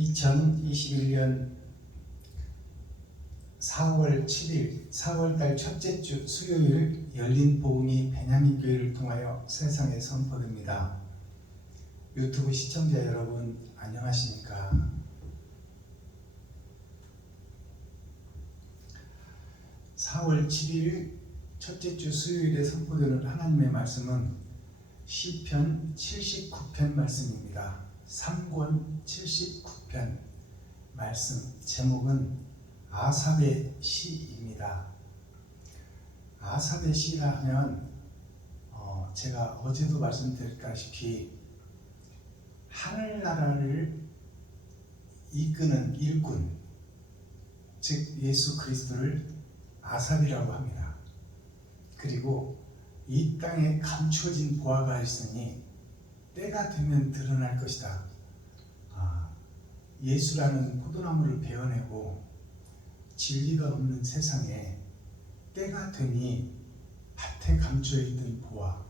2021년 4월 7일 4월달 첫째 주 수요일 열린 복음이 베냐민 교회를 통하여 세상에 선포됩니다. 유튜브 시청자 여러분 안녕하십니까? (4월 7일) 첫째 주 수요일에 선포되는 하나님의 말씀은 시편 79편 말씀입니다. 3권 79편 말씀, 제목은 아삽의 시입니다. 아삽의 시라 하면 제가 어제도 말씀드렸다시피 하늘나라를 이끄는 일꾼, 즉 예수 그리스도를 아삽이라고 합니다. 그리고 이 땅에 감추어진 보화가 있으니 때가 되면 드러날 것이다. 예수라는 포도나무를 베어내고 진리가 없는 세상에 때가 되니 밭에 감추어 있던 보화,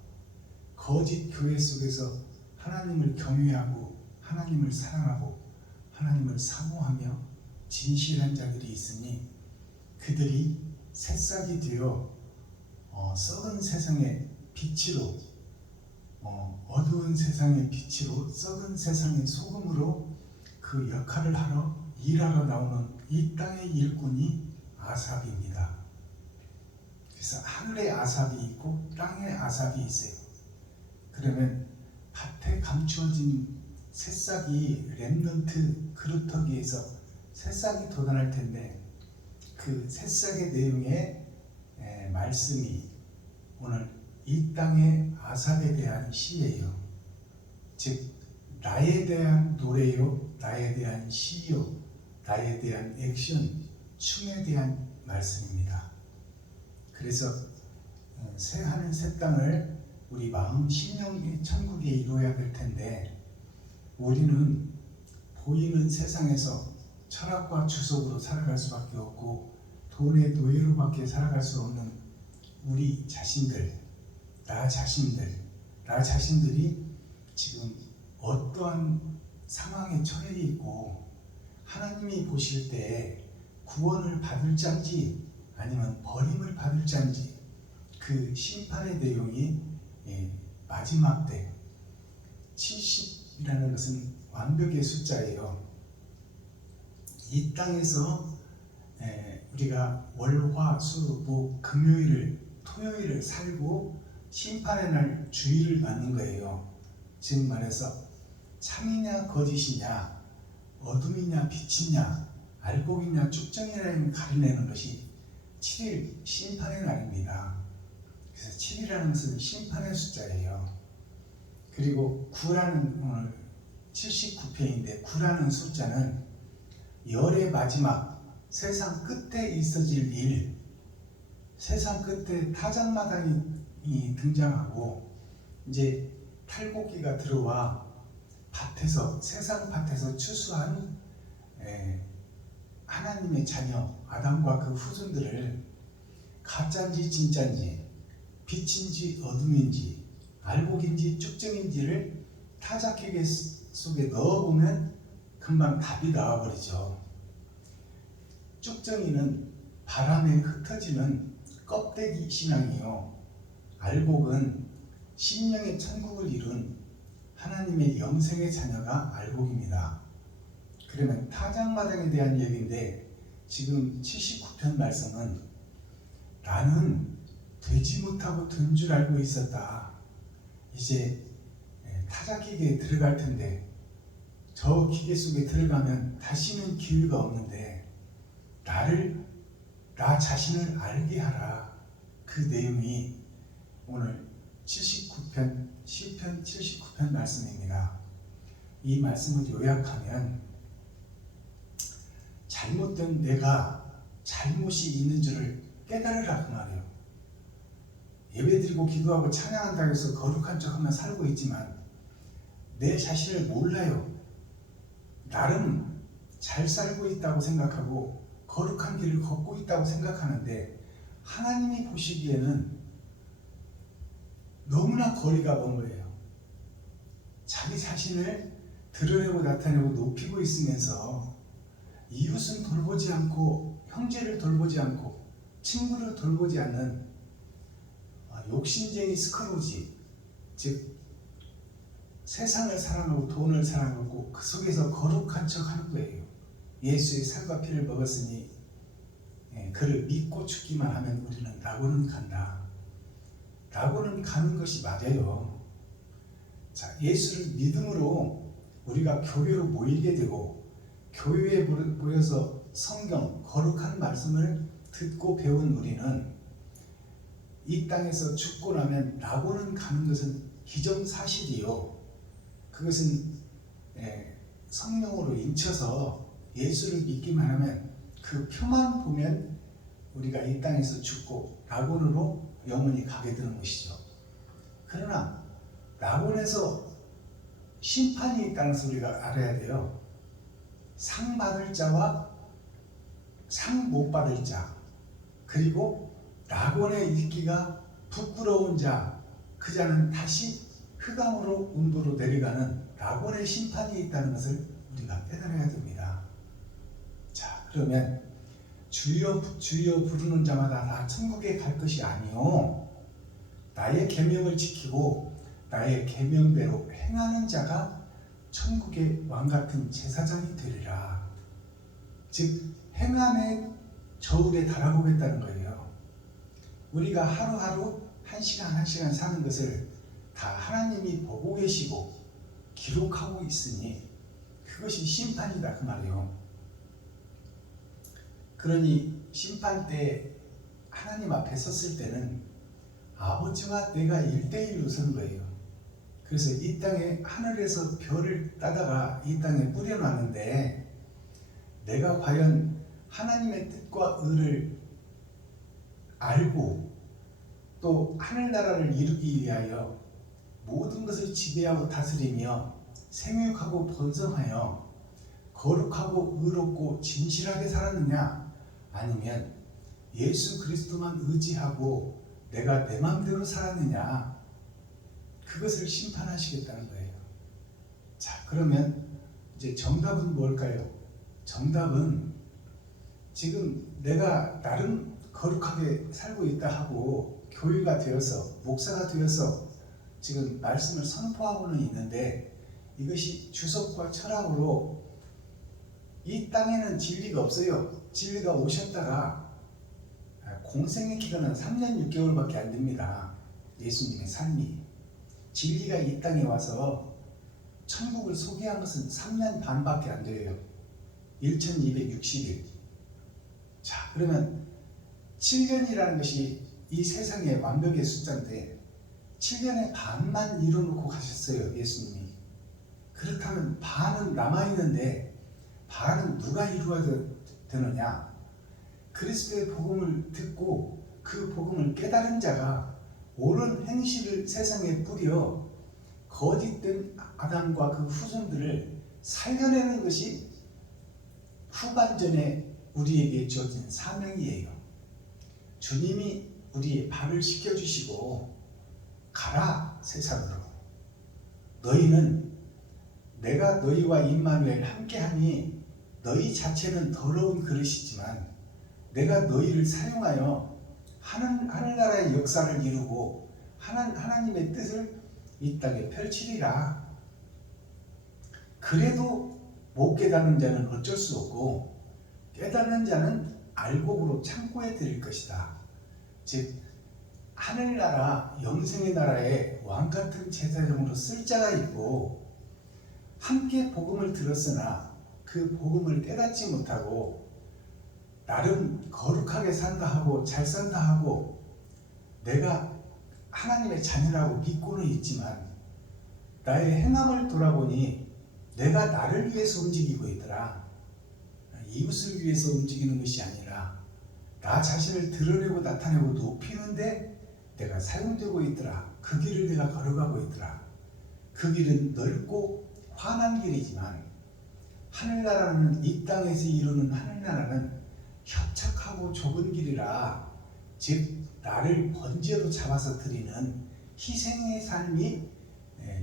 거짓 교회 속에서 하나님을 경외하고 하나님을 사랑하고 하나님을 사모하며 진실한 자들이 있으니 그들이 새싹이 되어 썩은 세상의 빛으로, 어두운 세상의 빛으로, 썩은 세상의 소금으로 그 역할을 하러 일하러 나오는 이 땅의 일꾼이 아삽입니다. 그래서 하늘에 아삽이 있고 땅에 아삽이 있어요. 그러면 밭에 감추어진 새싹이 렘넌트 그루터기에서 새싹이 돋아날 텐데, 그 새싹의 내용의 말씀이 오늘 이 땅의 아삽에 대한 시예요. 즉 나에 대한 노래요, 나에 대한 시요, 나에 대한 액션, 춤에 대한 말씀입니다. 그래서 새 하늘 새 땅을 우리 마음 심령의 천국에 이루어야 될 텐데, 우리는 보이는 세상에서 철학과 주석으로 살아갈 수밖에 없고 돈의 노예로밖에 살아갈 수 없는 우리 자신들, 나 자신들이 지금 어떠한 상황에 처해 있고 하나님이 보실 때 구원을 받을 자인지 아니면 버림을 받을 자인지, 그 심판의 내용이 마지막 때 70이라는 것은 완벽의 숫자예요. 이 땅에서 우리가 월, 화, 수, 목, 금요일을, 토요일을 살고 심판의 날 주일을 맞는 거예요. 즉 말해서 참이냐 거짓이냐, 어둠이냐 빛이냐, 알곡이냐 쭉정이냐 가려내는 것이 7일 심판의 날입니다. 그래서 7이라는 것은 심판의 숫자예요. 그리고 9라는, 오늘 79편인데 9라는 숫자는 열의 마지막, 세상 끝에 있어질 일, 세상 끝에 타작마당이 등장하고 이제 탈곡기가 들어와 밭에서, 세상 밭에서 추수한 하나님의 자녀 아담과 그 후손들을 가짜인지 진짜인지, 빛인지 어둠인지, 알곡인지 쭉정인지를 타작기계 속에 넣어보면 금방 답이 나와버리죠. 쭉정이는 바람에 흩어지는 껍데기 신앙이요, 알곡은 심령의 천국을 이룬 하나님의 영생의 자녀가 알곡입니다. 그러면 타작마당에 대한 얘기인데, 지금 79편 말씀은 나는 되지 못하고 된 줄 알고 있었다. 이제 타작기계에 들어갈 텐데, 저 기계 속에 들어가면 다시는 기회가 없는데 나 자신을 알게 하라. 그 내용이 오늘 79편, 시편 79편 말씀입니다. 이 말씀을 요약하면 잘못된 내가 잘못이 있는 줄을 깨달으라 그 말이에요. 예배드리고 기도하고 찬양한다고 해서 거룩한 척하며 살고 있지만 내 자신을 몰라요. 나름 잘 살고 있다고 생각하고 거룩한 길을 걷고 있다고 생각하는데, 하나님이 보시기에는 너무나 거리가 먼 거예요. 자기 자신을 드러내고 나타내고 높이고 있으면서 이웃은 돌보지 않고 형제를 돌보지 않고 친구를 돌보지 않는 욕심쟁이 스크루지, 즉 세상을 사랑하고 돈을 사랑하고 그 속에서 거룩한 척 하는 거예요. 예수의 살과 피를 먹었으니 그를 믿고 죽기만 하면 우리는 낙원은 간다. 낙원은 가는 것이 맞아요. 자, 예수를 믿음으로 우리가 교회로 모이게 되고 교회에 모여서 성경, 거룩한 말씀을 듣고 배운 우리는 이 땅에서 죽고 나면 낙원은 가는 것은 기정사실이요. 그것은 성령으로 인쳐서 예수를 믿기만 하면 그 표만 보면 우리가 이 땅에서 죽고 낙원으로 영원히 가게 되는 것이죠. 그러나 낙원에서 심판이 있다는 것을 우리가 알아야 돼요. 상 받을 자와 상 못 받을 자, 그리고 낙원에 있기가 부끄러운 자, 그 자는 다시 흑암으로 음부로 내려가는 낙원의 심판이 있다는 것을 우리가 깨달아야 됩니다. 자, 그러면 주여 주여 부르는 자마다 다 천국에 갈 것이 아니요, 나의 계명을 지키고 나의 계명대로 행하는 자가 천국의 왕같은 제사장이 되리라. 즉 행함의 저울에 달아보겠다는 거예요. 우리가 하루하루 한 시간 한 시간 사는 것을 다 하나님이 보고 계시고 기록하고 있으니 그것이 심판이다 그 말이에요. 그러니 심판 때 하나님 앞에 섰을 때는 아버지와 내가 1대1로 선 거예요. 그래서 이 땅에 하늘에서 별을 따다가 이 땅에 뿌려놨는데 내가 과연 하나님의 뜻과 의를 알고 또 하늘나라를 이루기 위하여 모든 것을 지배하고 다스리며 생육하고 번성하여 거룩하고 의롭고 진실하게 살았느냐, 아니면 예수 그리스도만 의지하고 내가 내 마음대로 살았느냐, 그것을 심판하시겠다는 거예요. 자, 그러면 이제 정답은 뭘까요? 정답은 지금 내가 나름 거룩하게 살고 있다 하고 교회가 되어서 목사가 되어서 지금 말씀을 선포하고는 있는데 이것이 주석과 철학으로 이 땅에는 진리가 없어요. 진리가 오셨다가 공생의 기간은 3년 6개월밖에 안 됩니다. 예수님의 삶이. 진리가 이 땅에 와서 천국을 소개한 것은 3년 반밖에 안 돼요. 1260일. 자, 그러면 7년이라는 것이 이 세상의 완벽의 숫자인데 7년의 반만 이뤄놓고 가셨어요, 예수님이. 그렇다면 반은 남아있는데 반은 누가 이루어야 되느냐? 그리스도의 복음을 듣고 그 복음을 깨달은 자가 옳은 행실을 세상에 뿌려 거짓된 아담과 그 후손들을 살려내는 것이 후반전에 우리에게 주어진 사명이에요. 주님이 우리의 발을 씻겨주시고 가라 세상으로. 너희는 내가 너희와 임마누엘 함께하니 너희 자체는 더러운 그릇이지만 내가 너희를 사용하여 하늘나라의 역사를 이루고 하나님의 뜻을 이 땅에 펼치리라. 그래도 못 깨닫는 자는 어쩔 수 없고 깨닫는 자는 알곡으로 창고에 들일 것이다. 즉 하늘나라 영생의 나라에 왕같은 제사장으로 쓸 자가 있고 함께 복음을 들었으나 그 복음을 깨닫지 못하고 나름 거룩하게 산다 하고 잘 산다 하고 내가 하나님의 자녀라고 믿고는 있지만 나의 행함을 돌아보니 내가 나를 위해서 움직이고 있더라. 이웃을 위해서 움직이는 것이 아니라 나 자신을 드러내고 나타내고 높이는데 내가 사용되고 있더라. 그 길을 내가 걸어가고 있더라. 그 길은 넓고 환한 길이지만 하늘나라는 이 땅에서 이루는 하늘나라는 협착하고 좁은 길이라, 즉 나를 번제로 잡아서 드리는 희생의 삶이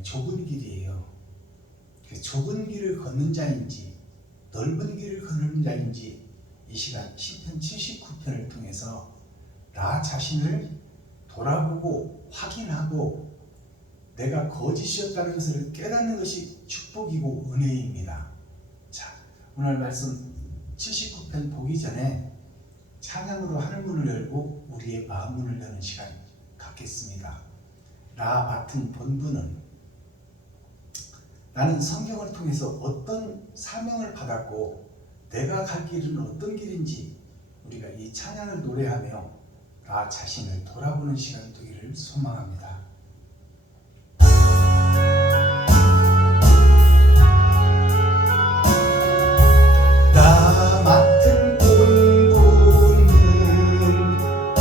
좁은 길이에요. 좁은 길을 걷는 자인지 넓은 길을 걷는 자인지 이 시간 시편 79편을 통해서 나 자신을 돌아보고 확인하고 내가 거짓이었다는 것을 깨닫는 것이 축복이고 은혜입니다. 자, 오늘 말씀 79편 보기 전에 찬양으로 하늘문을 열고 우리의 마음문을 여는 시간 갖겠습니다. 나 맡은 본분은, 나는 성경을 통해서 어떤 사명을 받았고 내가 갈 길은 어떤 길인지 우리가 이 찬양을 노래하며 나 자신을 돌아보는 시간 되기를 소망합니다. 나 맡은 본분은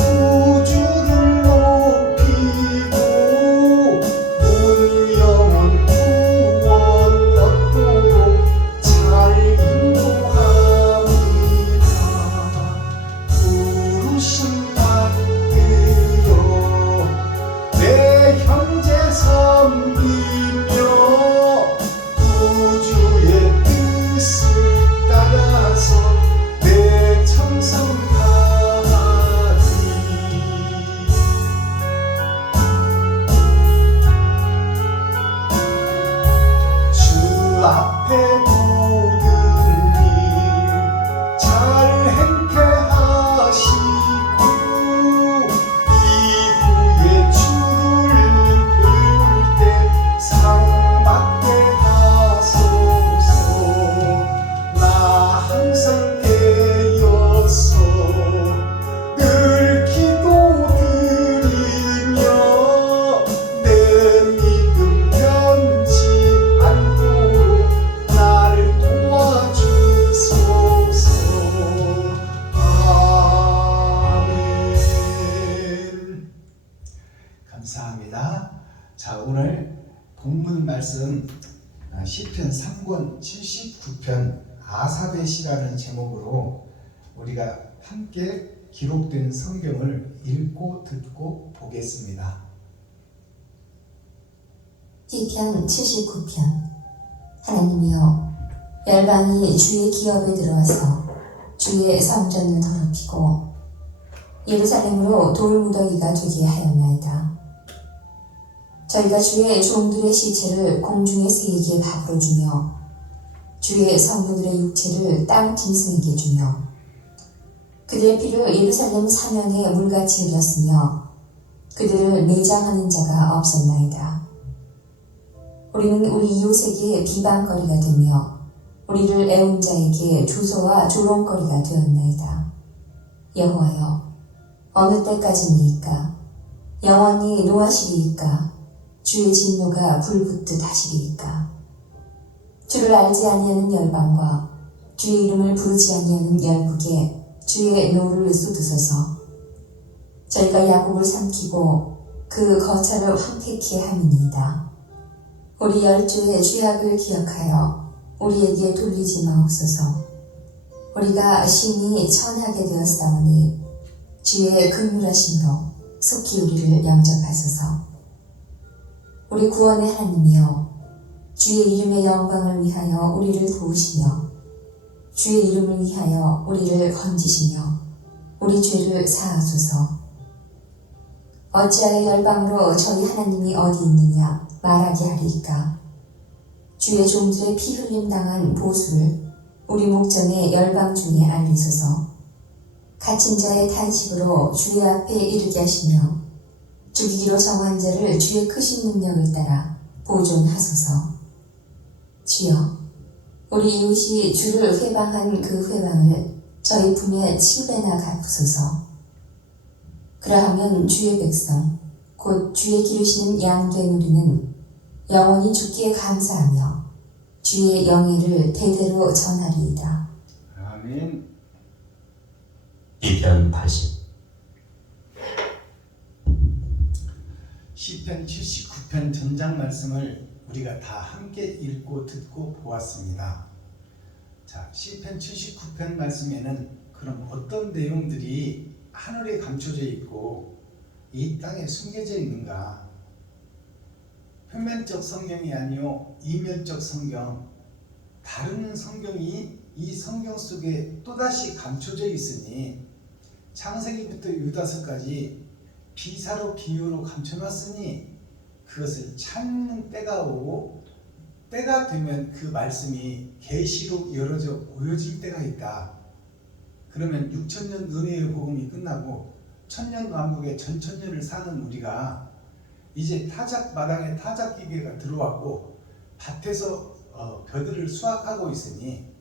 우주를 높이고 온 영혼 구원 얻도록 잘 인도합니다. 부르심 받들여 내 형제 섬기며 우주의 뜻을 따라서 내 정성 다하리. 주 앞에 모든 일 잘 행케 하시고 이후에 주를 배울 때 상 받게 하소서. 나 항상 깨어서 늘 기도드리며 내 믿음 변치 않도록 나를 도와주소서. 아멘. 감사합니다. 자, 오늘 본문 말씀 시편 3권 79편 아삽의 시라는 제목으로 우리가 함께 기록된 성경을 읽고 듣고 보겠습니다. 시편 79편. 하나님이여, 열방이 주의 기업에 들어와서 주의 성전을 더럽히고 예루살렘으로 돌무더기가 되게 하였나이다. 저희가 주의 종들의 시체를 공중의 새에게 밥으로 주며 주의 성도들의 육체를 땅 짐승에게 주며 그들의 피를 예루살렘 사면에 물같이 흘렸으며 그들을 매장하는 자가 없었나이다. 우리는 우리 이웃에게 비방거리가 되며 우리를 애운 자에게 주소와 조롱거리가 되었나이다. 여호와여, 어느 때까지니이까? 영원히 노하시리이까? 주의 진노가 불붙듯 하시리이까? 주를 알지 아니하는 열방과 주의 이름을 부르지 아니하는 열국에 주의 노를 쏟으소서. 저희가 야곱을 삼키고 그 거처를 황폐케 함이니이다. 우리 열조의 죄악을 기억하여 우리에게 돌리지 마옵소서. 우리가 심히 천하게 되었사오니 주의 긍휼하심으로 속히 우리를 영접하소서. 우리 구원의 하나님이여, 주의 이름의 영광을 위하여 우리를 도우시며 주의 이름을 위하여 우리를 건지시며 우리 죄를 사하소서. 어찌하여 열방으로 저희 하나님이 어디 있느냐 말하게 하리이까? 주의 종들의 피 흘림 당한 보수를 우리 목전의 열방 중에 알리소서. 갇힌 자의 탄식으로 주의 앞에 이르게 하시며 죽이기로 정한 자를 주의 크신 능력을 따라 보존하소서. 주여, 우리 이웃이 주를 회방한 그 회방을 저희 품에 7배나 갚으소서. 그러하면 주의 백성, 곧 주의 기르시는 양 된 우리는 영원히 주께 감사하며 주의 영예를 대대로 전하리이다. 아멘. 시편 80. 시편 79편 전장 말씀을 우리가 다 함께 읽고 듣고 보았습니다. 자, 시편 79편 말씀에는 그럼 어떤 내용들이 하늘에 감춰져 있고 이 땅에 숨겨져 있는가? 표면적 성경이 아니요 이면적 성경, 다른 성경이 이 성경 속에 또다시 감춰져 있으니 창세기부터 유다서까지 비사로 비유로 감춰놨으니 그것을 찾는 때가 오고 때가 되면 그 말씀이 계시로 열어져 보여질 때가 있다. 그러면 6천년 은혜의 복음이 끝나고 천년왕국의 전천년을 사는 우리가 이제 타작 마당에 타작 기계가 들어왔고 밭에서 벼들을 수확하고 있으니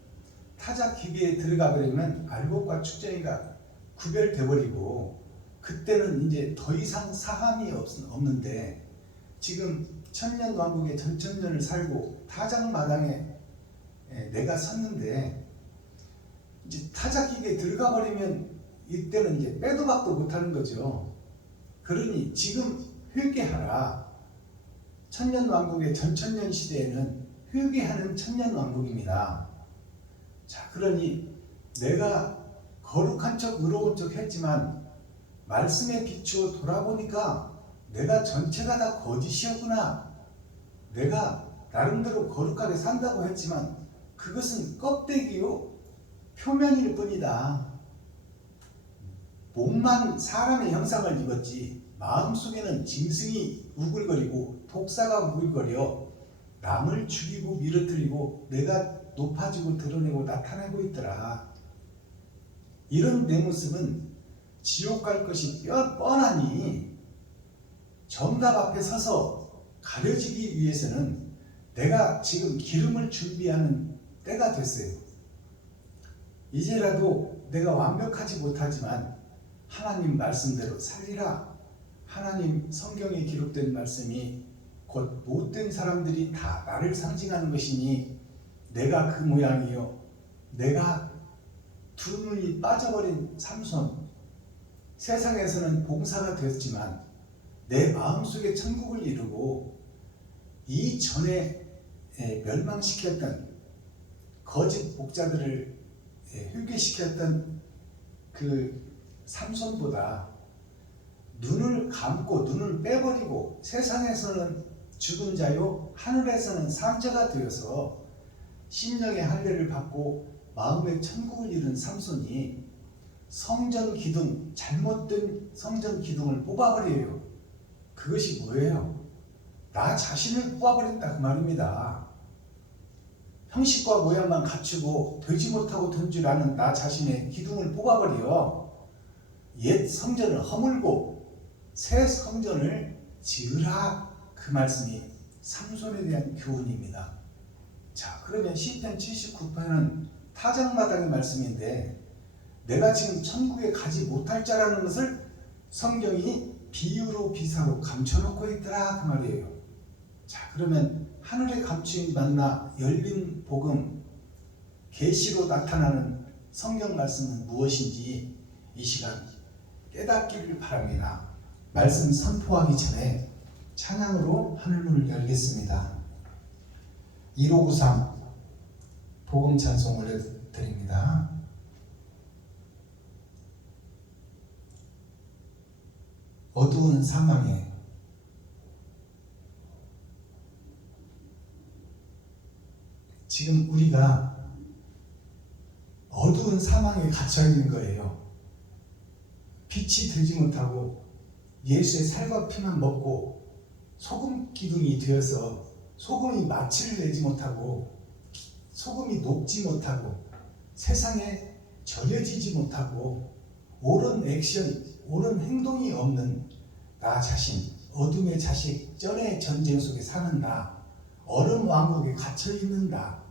타작 기계에 들어가 버리면 알곡과 축전이가 구별돼 버리고 그때는 이제 더 이상 사함이 없는데 지금 천년왕국의 전천년을 살고 타작 마당에 내가 섰는데 이제 타작 기계에 들어가 버리면 이때는 이제 빼도 박도 못하는 거죠. 그러니 지금 회개하라. 천년왕국의 전천년 시대에는 회개하는 천년왕국입니다. 자, 그러니 내가 거룩한 척 의로운 척 했지만 말씀에 비추어 돌아보니까 내가 전체가 다 거짓이었구나. 내가 나름대로 거룩하게 산다고 했지만 그것은 껍데기요 표면일 뿐이다. 몸만 사람의 형상을 입었지 마음속에는 짐승이 우글거리고 독사가 우글거려 남을 죽이고 미러뜨리고 내가 높아지고 드러내고 나타내고 있더라. 이런 내 모습은 지옥 갈 것이 뻔하니 정답 앞에 서서 가려지기 위해서는 내가 지금 기름을 준비하는 때가 됐어요. 이제라도 내가 완벽하지 못하지만 하나님 말씀대로 살리라. 하나님 성경에 기록된 말씀이 곧 못된 사람들이 다 나를 상징하는 것이니 내가 그 모양이요 내가 두 눈이 빠져버린 삼손, 세상에서는 봉사가 됐지만 내 마음속에 천국을 이루고 이전에 멸망시켰던 거짓 목자들을 회개시켰던 그 삼손보다 눈을 감고 눈을 빼버리고 세상에서는 죽은 자요 하늘에서는 산자가 되어서 심령의 할례를 받고 마음의 천국을 이룬 삼손이 성전 기둥, 잘못된 성전 기둥을 뽑아버려요. 그것이 뭐예요? 나 자신을 뽑아버린다 그 말입니다. 형식과 모양만 갖추고 되지 못하고 된 줄 아는 나 자신의 기둥을 뽑아버려 옛 성전을 허물고 새 성전을 지으라. 그 말씀이 삼손에 대한 교훈입니다. 자, 그러면 시편 79편은 타작마당의 말씀인데 내가 지금 천국에 가지 못할 자라는 것을 성경이 비유로 비사로 감춰놓고 있더라 그 말이에요. 자, 그러면 하늘의 감추인 만나 열린 복음 계시로 나타나는 성경 말씀은 무엇인지 이 시간 깨닫기를 바랍니다. 말씀 선포하기 전에 찬양으로 하늘문을 열겠습니다. 1593 복음 찬송 올려드립니다. 어두운 사망에 지금 우리가 어두운 사망에 갇혀 있는 거예요. 빛이 되지 못하고 예수의 살과 피만 먹고 소금 기둥이 되어서 소금이 맛을 내지 못하고 소금이 녹지 못하고 세상에 절여지지 못하고 옳은 액션, 옳은 행동이 없는 나 자신, 어둠의 자식, 전의 전쟁 속에 사는 나, 얼음 왕국에 갇혀 있는 나,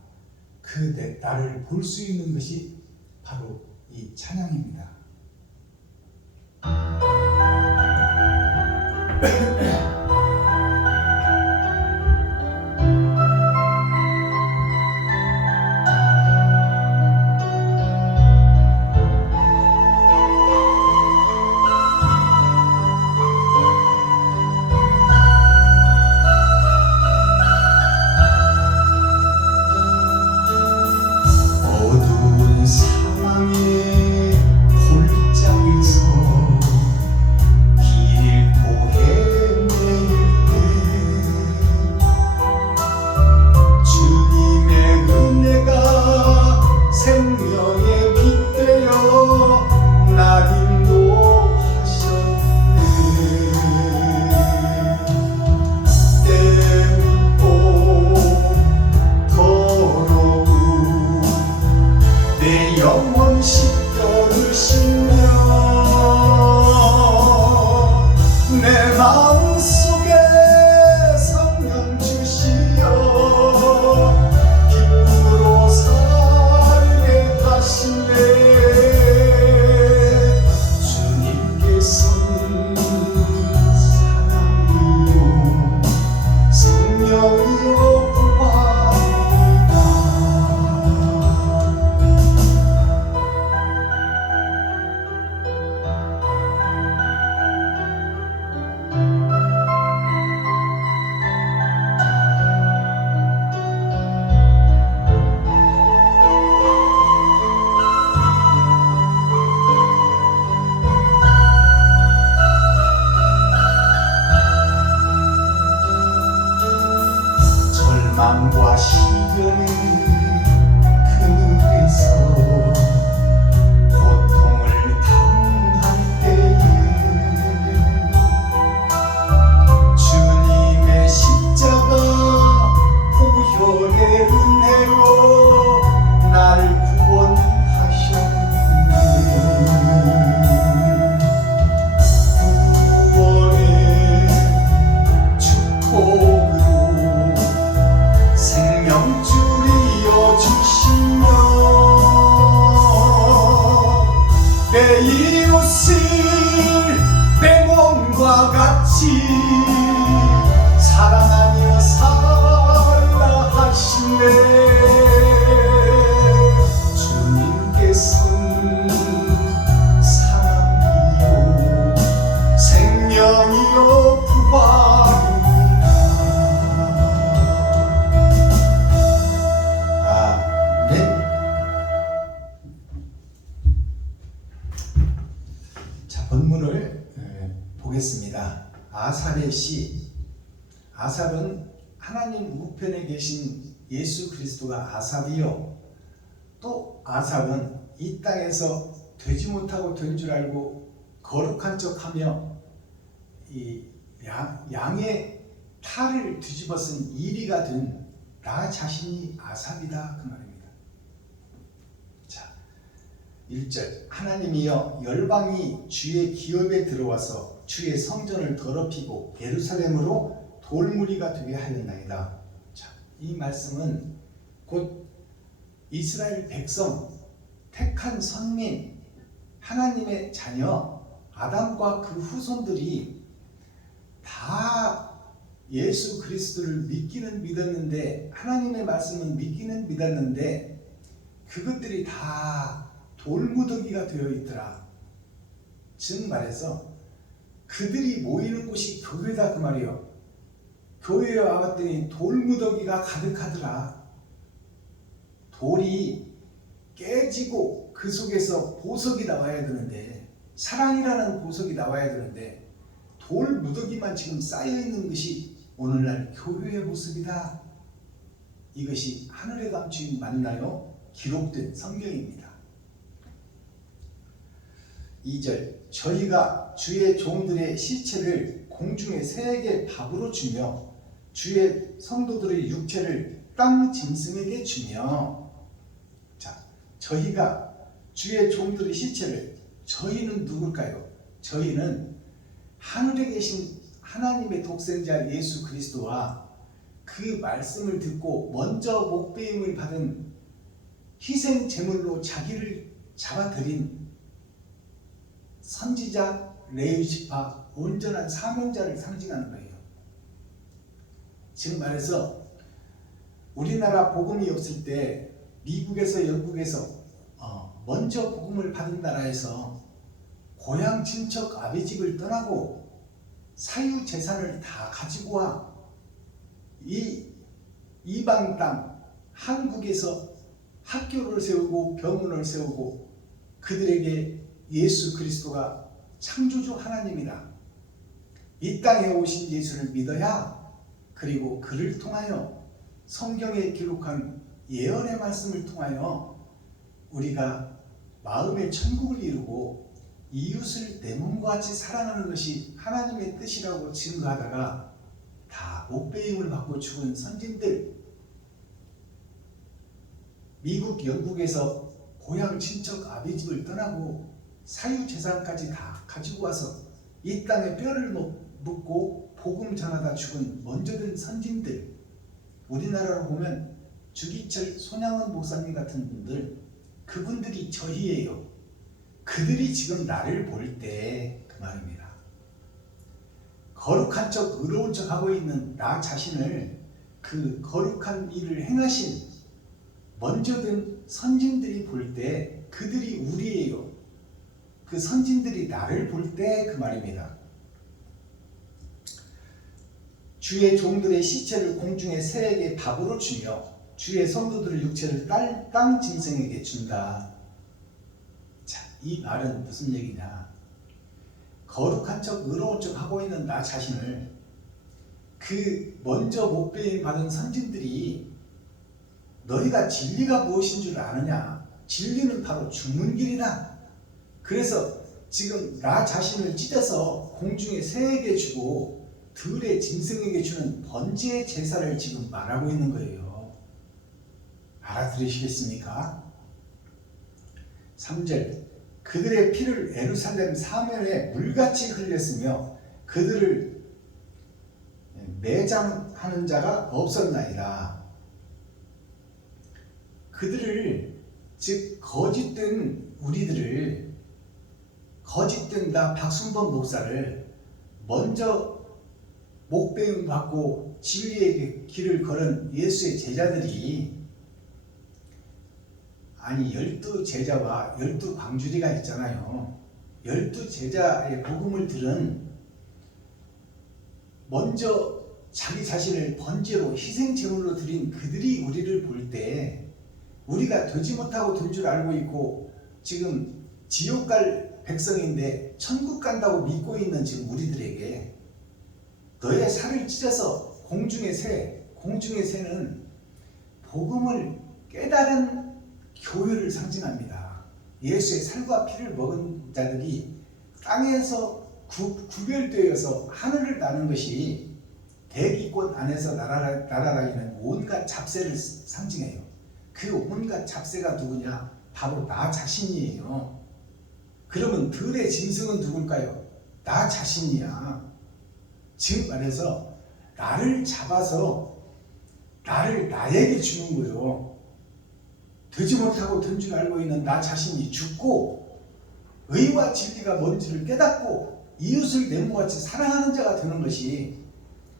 그 나를 볼 수 있는 것이 바로 이 찬양입니다. 어두운 사망의 골짜기에서 길 잃고 절망과 시련의 그늘에서 고통을 당할 때에 주님의 십자가 보혈의 은혜로 나를 구원하셨네. 구원의 축복으로 생명줄이어 주시며 내 이웃을 내 몸과 같이 사랑하며 살라 하시네. 주님께서는 사랑이요 생명이요 부활입니다. 아멘. 자, 본문을 보겠습니다. 아삽의 시. 아삽은 하나님 우편에 계신 예수 그리스도가 아삽이요, 또 아삽은 이 땅에서 되지 못하고 된 줄 알고 거룩한 척하며 이 양의 탈을 뒤집어 쓴 이리가 된 나 자신이 아삽이다 그 말입니다. 자, 1절 하나님이여 열방이 주의 기업에 들어와서 주의 성전을 더럽히고 예루살렘으로 돌무리가 되게 하였나이다. 자, 이 말씀은 곧 이스라엘 백성, 택한 선민, 하나님의 자녀 아담과 그 후손들이 다 예수 그리스도를 믿었는데, 하나님의 말씀은 믿었는데 그것들이 다 돌무더기가 되어 있더라. 즉 말해서 그들이 모이는 곳이 교회다 그 말이요. 교회에 와봤더니 돌무더기가 가득하더라. 돌이 깨지고 그 속에서 보석이 나와야 되는데, 사랑이라는 보석이 나와야 되는데 돌 무더기만 지금 쌓여있는 것이 오늘날 교회의 모습이다. 이것이 하늘의 감추인 맞나요? 기록된 성경입니다. 2절 저희가 주의 종들의 시체를 공중의 새에게 밥으로 주며 주의 성도들의 육체를 땅 짐승에게 주며. 자, 저희가 주의 종들의 시체를, 저희는 누굴까요? 저희는 하늘에 계신 하나님의 독생자 예수 그리스도와 그 말씀을 듣고 먼저 목배임을 받은 희생 제물로 자기를 잡아들인 선지자 레위지파 온전한 사명자를 상징하는 거예요. 지금 말해서 우리나라 복음이 없을 때 미국에서 영국에서 먼저 복음을 받은 나라에서 고향 친척 아비집을 떠나고 사유 재산을 다 가지고 와 이 이방 땅 한국에서 학교를 세우고 병원을 세우고 그들에게 예수 그리스도가 창조주 하나님이다, 이 땅에 오신 예수를 믿어야, 그리고 그를 통하여 성경에 기록한 예언의 말씀을 통하여 우리가 마음의 천국을 이루고 이웃을 내 몸과 같이 사랑하는 것이 하나님의 뜻이라고 증거하다가 다 목배임을 받고 죽은 선진들, 미국 영국에서 고향 친척 아비집을 떠나고 사유재산까지 다 가지고 와서 이 땅에 뼈를 묻고 복음 전하다 죽은 먼저 든 선진들, 우리나라로 보면 주기철 손양원 목사님 같은 분들, 그분들이 저희예요. 그들이 지금 나를 볼 때 그 말입니다. 거룩한 척 의로운 척 하고 있는 나 자신을 그 거룩한 일을 행하신 먼저 든 선진들이 볼 때 그들이 우리예요. 그 선진들이 나를 볼 때 그 말입니다. 주의 종들의 시체를 공중의 새에게 밥으로 주며 주의 성도들의 육체를 땅 짐승에게 준다. 자, 이 말은 무슨 얘기냐? 거룩한 척 의로운 척 하고 있는 나 자신을 그 먼저 목배임 받은 선진들이 너희가 진리가 무엇인 줄 아느냐? 진리는 바로 죽는 길이다. 그래서 지금 나 자신을 찢어서 공중의 새에게 주고 들의 짐승에게 주는 번제의 제사를 지금 말하고 있는 거예요. 알아들으시겠습니까? 3절 그들의 피를 예루살렘 사면에 물같이 흘렸으며 그들을 매장하는 자가 없었나이다. 그들을 즉 거짓된 우리들을 거짓된 나 박순범 목사를 먼저 목배움 받고 진리의 길을 걸은 예수의 제자들이 아니 12제자와 12방주리가 있잖아요. 12제자의 복음을 들은 먼저 자기 자신을 번제로 희생제물로 드린 그들이 우리를 볼 때 우리가 되지 못하고 된 줄 알고 있고 지금 지옥 갈 백성인데 천국 간다고 믿고 있는 지금 우리들에게 너의 살을 찢어서 공중의 새는 복음을 깨달은 교회를 상징합니다. 예수의 살과 피를 먹은 자들이 땅에서 구별되어서 하늘을 나는 것이 대기권 안에서 날아다니는 온갖 잡새를 상징해요. 그 온갖 잡새가 누구냐? 바로 나 자신이에요. 그러면 들의 짐승은 누굴까요? 나 자신이야. 즉 말해서 나를 잡아서 나를 나에게 주는 거죠. 되지 못하고 된 줄 알고 있는 나 자신이 죽고 의와 진리가 뭔지를 깨닫고 이웃을 내모같이 사랑하는 자가 되는 것이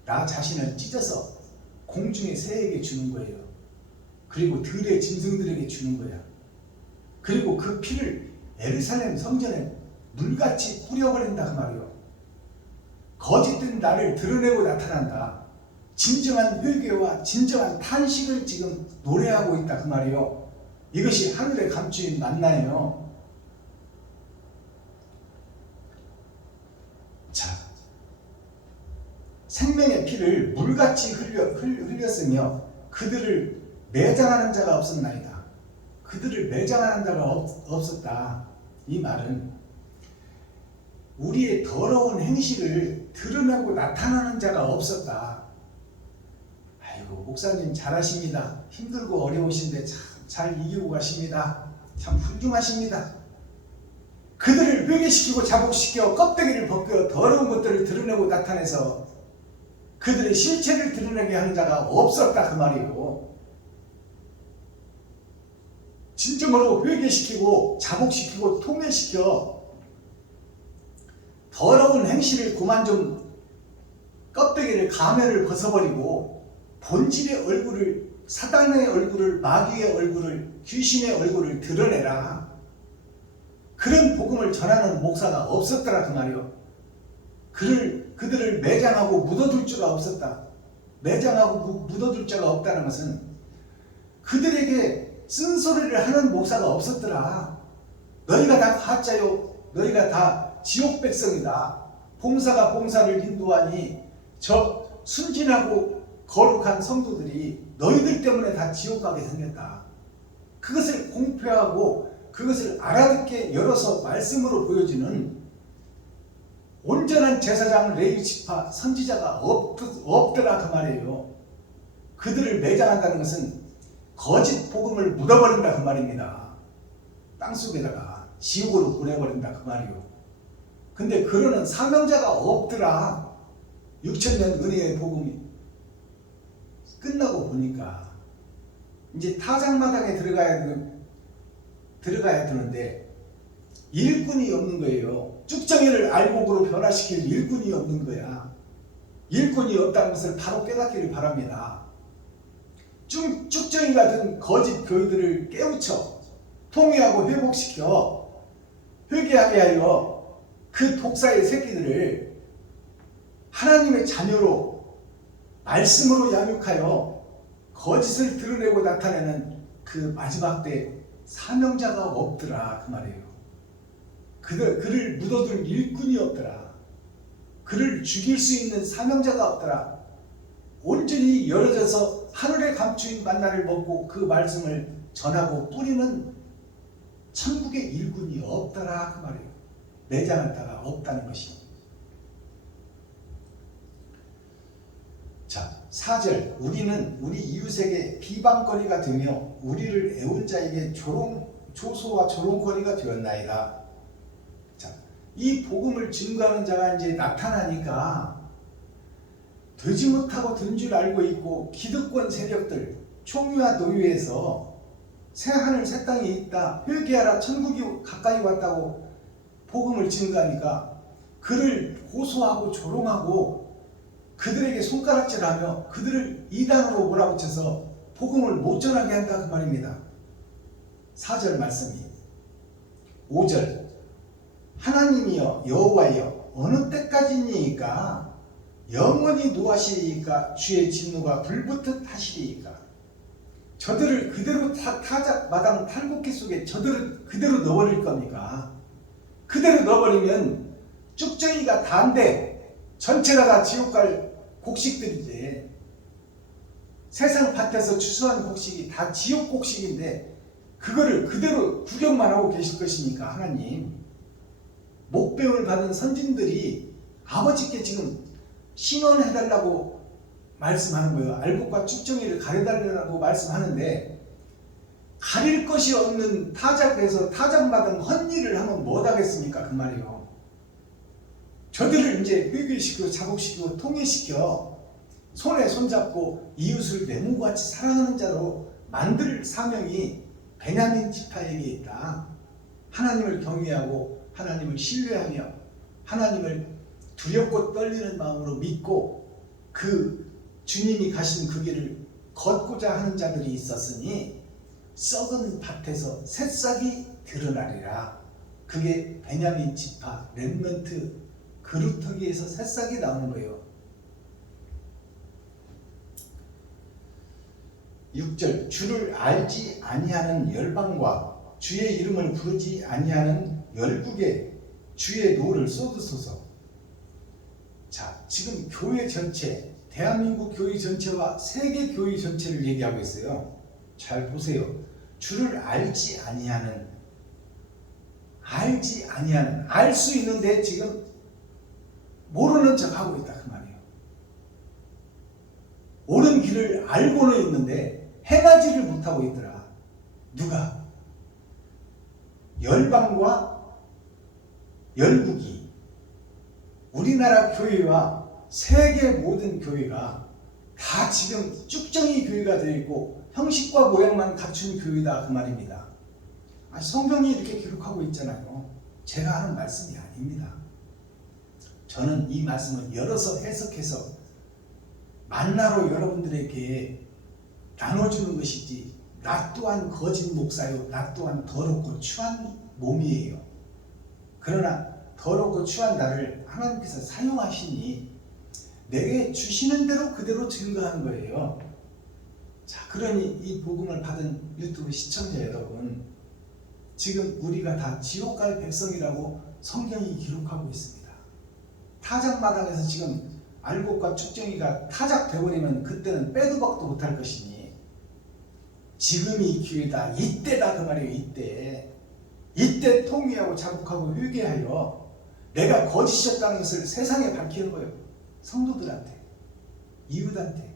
나 자신을 찢어서 공중의 새에게 주는 거예요. 그리고 들의 짐승들에게 주는 거야. 그리고 그 피를 예루살렘 성전에 물같이 뿌려버린다 그 말이요. 거짓된 나를 드러내고 나타난다. 진정한 회개와 진정한 탄식을 지금 노래하고 있다 그 말이요. 이것이 하늘의 감추인 만나예요. 자, 생명의 피를 물같이 흘렸으며 그들을 매장하는 자가 없었나이다. 그들을 매장하는 자가 없었다. 이 말은 우리의 더러운 행실을 드러내고 나타나는 자가 없었다. 아이고 목사님 잘하십니다. 힘들고 어려우신데 참 잘 이기고 가십니다. 참 훌륭하십니다. 그들을 회개시키고 자복시켜 껍데기를 벗겨 더러운 것들을 드러내고 나타내서 그들의 실체를 드러내게 하는 자가 없었다 그 말이에요. 진정으로 회개시키고 자복시키고 통회시켜 더러운 행실을 그만 좀 껍데기를 가면을 벗어버리고 본질의 얼굴을 사단의 얼굴을 마귀의 얼굴을 귀신의 얼굴을 드러내라. 그런 복음을 전하는 목사가 없었더라 그 말이요. 그들을 매장하고 묻어둘 자가 없었다. 매장하고 묻어둘 자가 없다는 것은 그들에게 쓴소리를 하는 목사가 없었더라. 너희가 다 가짜요. 너희가 다 지옥 백성이다. 봉사가 봉사를 인도하니 저 순진하고 거룩한 성도들이 너희들 때문에 다 지옥 가게 생겼다. 그것을 공표하고 그것을 알아듣게 열어서 말씀으로 보여주는 온전한 제사장 레위지파 선지자가 없더라 그 말이에요. 그들을 매장한다는 것은 거짓 복음을 묻어버린다 그 말입니다. 땅속에다가 지옥으로 보내버린다 그 말이요. 근데 그러는 사명자가 없더라. 6,000년 은혜의 복음이 끝나고 보니까 이제 타작마당에 들어가야 되는데 일꾼이 없는 거예요. 쭉정이를 알곡으로 변화시킬 일꾼이 없는 거야. 일꾼이 없다는 것을 바로 깨닫기를 바랍니다. 쭉정이 같은 거짓 교회들을 깨우쳐 통회하고 회복시켜 회개하게 하여 그 독사의 새끼들을 하나님의 자녀로 말씀으로 양육하여 거짓을 드러내고 나타내는 그 마지막 때 사명자가 없더라 그 말이에요. 그를 묻어둘 일꾼이 없더라. 그를 죽일 수 있는 사명자가 없더라. 온전히 열어져서 하늘에 감추인 만나를 먹고 그 말씀을 전하고 뿌리는 천국의 일꾼이 없더라 그 말이에요. 매장할 따가 없다는 것이. 자, 4절 우리는 우리 이웃에게 비방거리가 되며 우리를 애운 자에게 조소와 조롱거리가 되었나이다. 자, 이 복음을 증거하는 자가 이제 나타나니까 되지 못하고 된 줄 알고 있고 기득권 세력들 총유와 노유에서 새 하늘 새 땅이 있다, 회개하라, 천국이 가까이 왔다고 복음을 증거하니까 그를 고소하고 조롱하고 그들에게 손가락질하며 그들을 이단으로 몰아붙여서 복음을 못 전하게 한다 그 말입니다. 4절 말씀이. 5절 하나님이여 여호와여 어느 때까지니까 영원히 노하시리이까 주의 진노가 불붙듯 하시리이까. 저들을 그대로 타작 마당 탈곡기 속에 저들을 그대로 넣어버릴 겁니까? 그대로 넣어버리면 쭉정이가 다인데 전체가 다 지옥 갈 곡식들이지. 세상 밭에서 추수한 곡식이 다 지옥 곡식인데 그거를 그대로 구경만 하고 계실 것입니까? 하나님. 목배움을 받은 선진들이 아버지께 지금 신원해달라고 말씀하는 거예요. 알곡과 쭉정이를 가려달라고 말씀하는데 가릴 것이 없는 타작에서 타작마당 헛일을 하면 못하겠습니까? 그 말이요. 저들을 이제 회개시키고 자복시키고 통일시켜 손에 손잡고 이웃을 내 몸같이 사랑하는 자로 만들 사명이 베냐민 지파에게 있다. 하나님을 경외하고 하나님을 신뢰하며 하나님을 두렵고 떨리는 마음으로 믿고 그 주님이 가신 그 길을 걷고자 하는 자들이 있었으니 썩은 밭에서 새싹이 드러나리라. 그게 베냐민 지파 렘넌트 그루터기에서 새싹이 나오는 거예요. 6절 주를 알지 아니하는 열방과 주의 이름을 부르지 아니하는 열국에 주의 노를 쏟으소서. 자, 지금 교회 전체, 대한민국 교회 전체와 세계 교회 전체를 얘기하고 있어요. 잘 보세요. 주를 알지 아니하는, 알 수 있는데 지금 모르는 척 하고 있다 그 말이에요. 옳은 길을 알고는 있는데 행하지를 못하고 있더라. 누가? 열방과 열국이, 우리나라 교회와 세계 모든 교회가 다 지금 쭉정이 교회가 되어 있고 형식과 모양만 갖춘 교회다 그 말입니다. 성경이 이렇게 기록하고 있잖아요. 제가 하는 말씀이 아닙니다. 저는 이 말씀을 열어서 해석해서 만나로 여러분들에게 나눠주는 것이지, 나 또한 거짓 목사요, 나 또한 더럽고 추한 몸이에요. 그러나 더럽고 추한 나를 하나님께서 사용하시니 내게 주시는 대로 그대로 증거하는 거예요. 자, 그러니 이 복음을 받은 유튜브 시청자 여러분, 지금 우리가 다 지옥 갈 백성이라고 성경이 기록하고 있습니다. 타작마당에서 지금 알곡과 쭉정이가 타작되어버리면 그때는 빼도 박도 못할 것이니 지금이 기회다, 이때다 그 말이에요. 이때 통회하고 자복하고 회개하여 내가 거짓이었다는 것을 세상에 밝히는 거예요. 성도들한테, 이웃한테,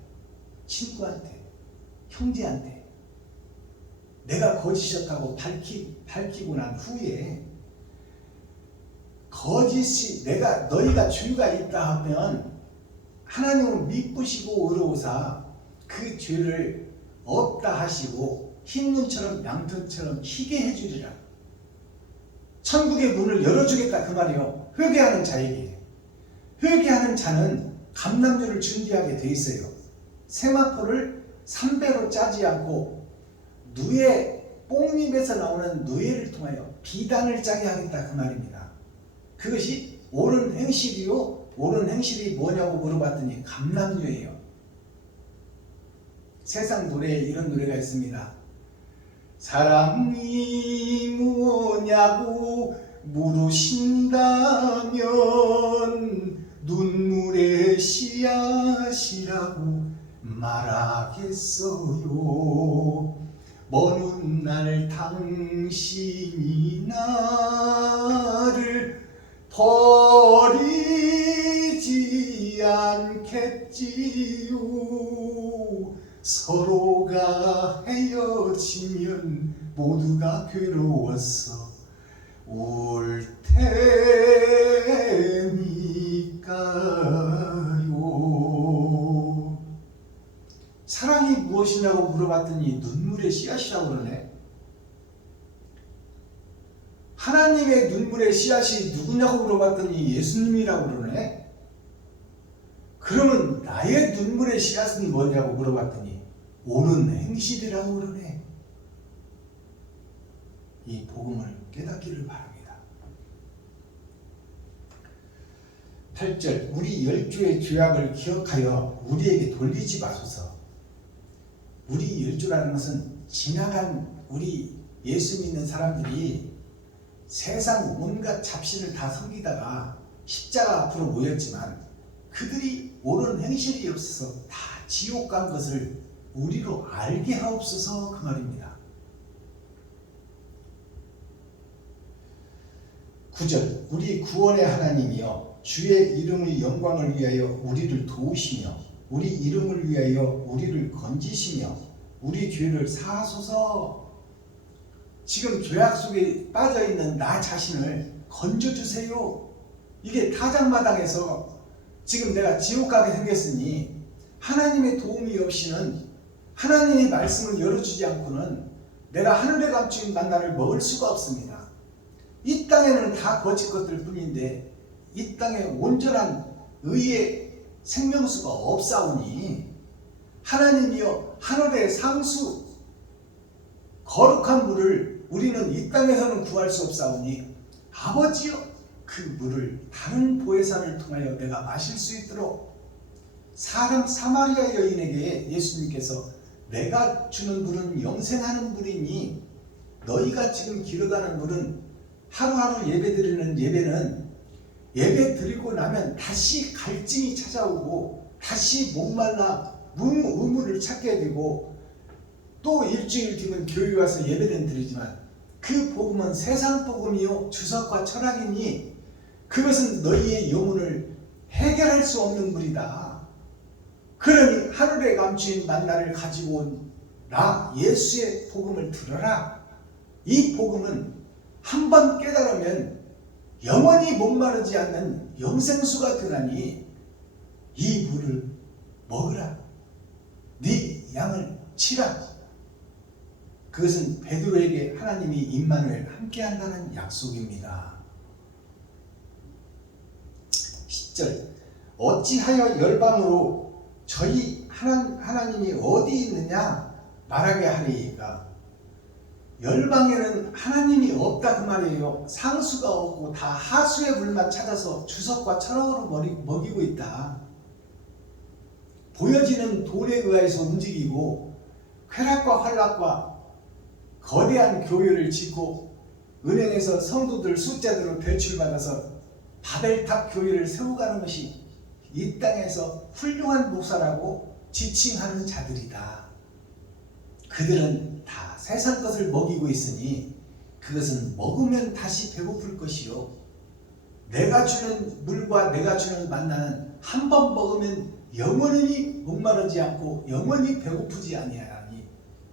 친구한테, 형제한테 내가 거짓이었다고 밝히고 난 후에 거짓이 너희가 죄가 있다 하면 하나님은 미쁘시고 의로우사 그 죄를 없다 하시고 흰 눈처럼 양털처럼 희게 해주리라. 천국의 문을 열어주겠다 그 말이요. 회개하는 자에게. 회개하는 자는 감람류를 준비하게 돼 있어요. 세마포를 3배로 짜지 않고 뽕잎에서 나오는 누에를 통하여 비단을 짜게 하겠다 그 말입니다. 그것이 옳은 행실이요. 옳은 행실이 뭐냐고 물어봤더니 감람류예요. 세상 노래에 이런 노래가 있습니다. 사랑이 뭐냐고 물으신다면 눈물의 씨앗이라고 말하겠어요. 먼 훗날 당신이 나를 버리지 않겠지요. 서로가 헤어지면 모두가 괴로워서 울 테니까요. 사랑이 무엇이냐고 물어봤더니 눈물의 씨앗이라고 그러네. 하나님의 눈물의 씨앗이 누구냐고 물어봤더니 예수님이라고 그러네. 그러면 나의 눈물의 씨앗은 뭐냐고 물어봤더니 옳은 행실이라고 그러네. 이 복음을 깨닫기를 바랍니다. 8절 우리 열조의 죄악을 기억하여 우리에게 돌리지 마소서. 우리 열조라는 것은 지나간 우리 예수 믿는 사람들이 세상 온갖 잡신을 다 섬기다가 십자가 앞으로 모였지만 그들이 옳은 행실이 없어서 다 지옥 간 것을 우리로 알게 하옵소서 그 말입니다. 9절 우리 구원의 하나님이여 주의 이름의 영광을 위하여 우리를 도우시며 우리 이름을 위하여 우리를 건지시며 우리 죄를 사하소서. 지금 죄악 속에 빠져있는 나 자신을 건져주세요. 이게 타작마당에서 지금 내가 지옥 가게 생겼으니 하나님의 도움이 없이는 하나님의 말씀을 열어주지 않고는 내가 하늘에 감추인 만나를 먹을 수가 없습니다. 이 땅에는 다 거짓 것들 뿐인데 이 땅에 온전한 의의 생명수가 없사오니 하나님이여 하늘의 상수 거룩한 물을 우리는 이 땅에서는 구할 수 없사오니 아버지여 그 물을 다른 보혜사를 통하여 내가 마실 수 있도록 사람 사마리아 여인에게 예수님께서 내가 주는 물은 영생하는 물이니 너희가 지금 길어가는 물은 하루하루 예배드리는 예배는 예배 드리고 나면 다시 갈증이 찾아오고 다시 목말라 의문을 찾게 되고 또 일주일 뒤면 교회 와서 예배는 드리지만 그 복음은 세상 복음이요 주석과 철학이니 그것은 너희의 영혼을 해결할 수 없는 물이다. 그러니 하늘에 감추인 만나를 가지고 온 나 예수의 복음을 들어라. 이 복음은 한번 깨달으면 영원히 목마르지 않는 영생수가 되나니 이 물을 먹으라. 네 양을 치라. 그것은 베드로에게 하나님이 임마누엘 함께한다는 약속입니다. 10절 어찌하여 열방으로 저희 하나님이 어디 있느냐 말하게 하리이까. 열방에는 하나님이 없다 그 말이에요. 상수가 없고 다 하수의 물만 찾아서 주석과 철학으로 먹이고 있다. 보여지는 돈에 의해서 움직이고 쾌락과 활락과 거대한 교회를 짓고 은행에서 성도들 숫자대로 대출받아서 바벨탑 교회를 세워가는 것이 이 땅에서 훌륭한 목사라고 지칭하는 자들이다. 그들은 다 세상 것을 먹이고 있으니 그것은 먹으면 다시 배고플 것이요 내가 주는 물과 내가 주는 만나는 한 번 먹으면 영원히 목마르지 않고 영원히 배고프지 아니하니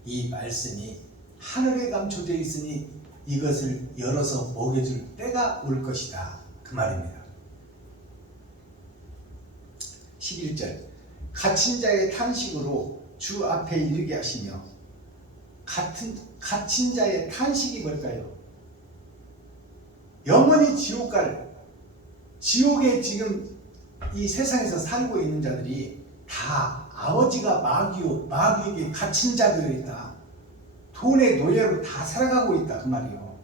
이 말씀이 하늘에 감춰져 있으니 이것을 열어서 먹여줄 때가 올 것이다 그 말입니다. 11절 갇힌 자의 탄식으로 주 앞에 이르게 하시며 갇힌 자의 탄식이 뭘까요? 영원히 지옥에 지금 이 세상에서 살고 있는 자들이 다 아버지가 마귀에게 갇힌 자들이 있다. 돈의 노예로 다 살아가고 있다 그 말이요.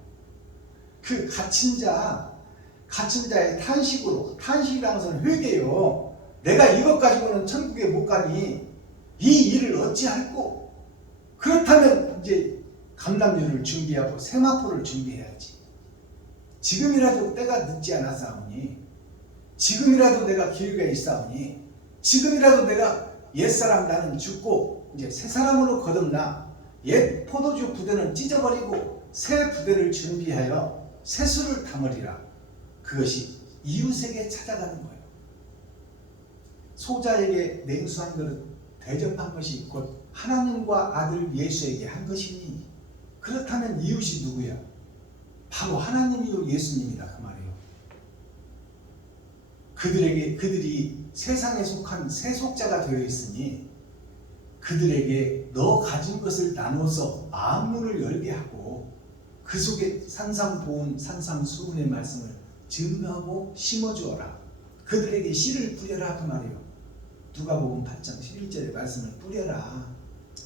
그 갇힌 자의 탄식으로, 탄식이라는 것은 회개요. 내가 이것 가지고는 천국에 못 가니 이 일을 어찌할꼬? 그렇다면 이제 감람류를 준비하고 세마포를 준비해야지. 지금이라도 때가 늦지 않았사오니, 지금이라도 내가 기회가 있사오니, 지금이라도 내가 옛사람 나는 죽고 이제 새 사람으로 거듭나 옛 포도주 부대는 찢어버리고 새 부대를 준비하여 새술을 담으리라. 그것이 이웃에게 찾아가는 거예요. 소자에게 냉수한 그릇 대접한 것이 곧 하나님과 아들 예수에게 한 것이니 그렇다면 이웃이 누구야? 바로 하나님이요 예수님이다 그 말이에요. 그들이 세상에 속한 세속자가 되어 있으니 그들에게 너 가진 것을 나눠서 마음문을 열게 하고 그 속에 산상보온 산상수훈의 말씀을 증거하고 심어주어라. 그들에게 씨를 뿌려라 그 말이에요. 누가복음 8장 11절의 말씀을 뿌려라.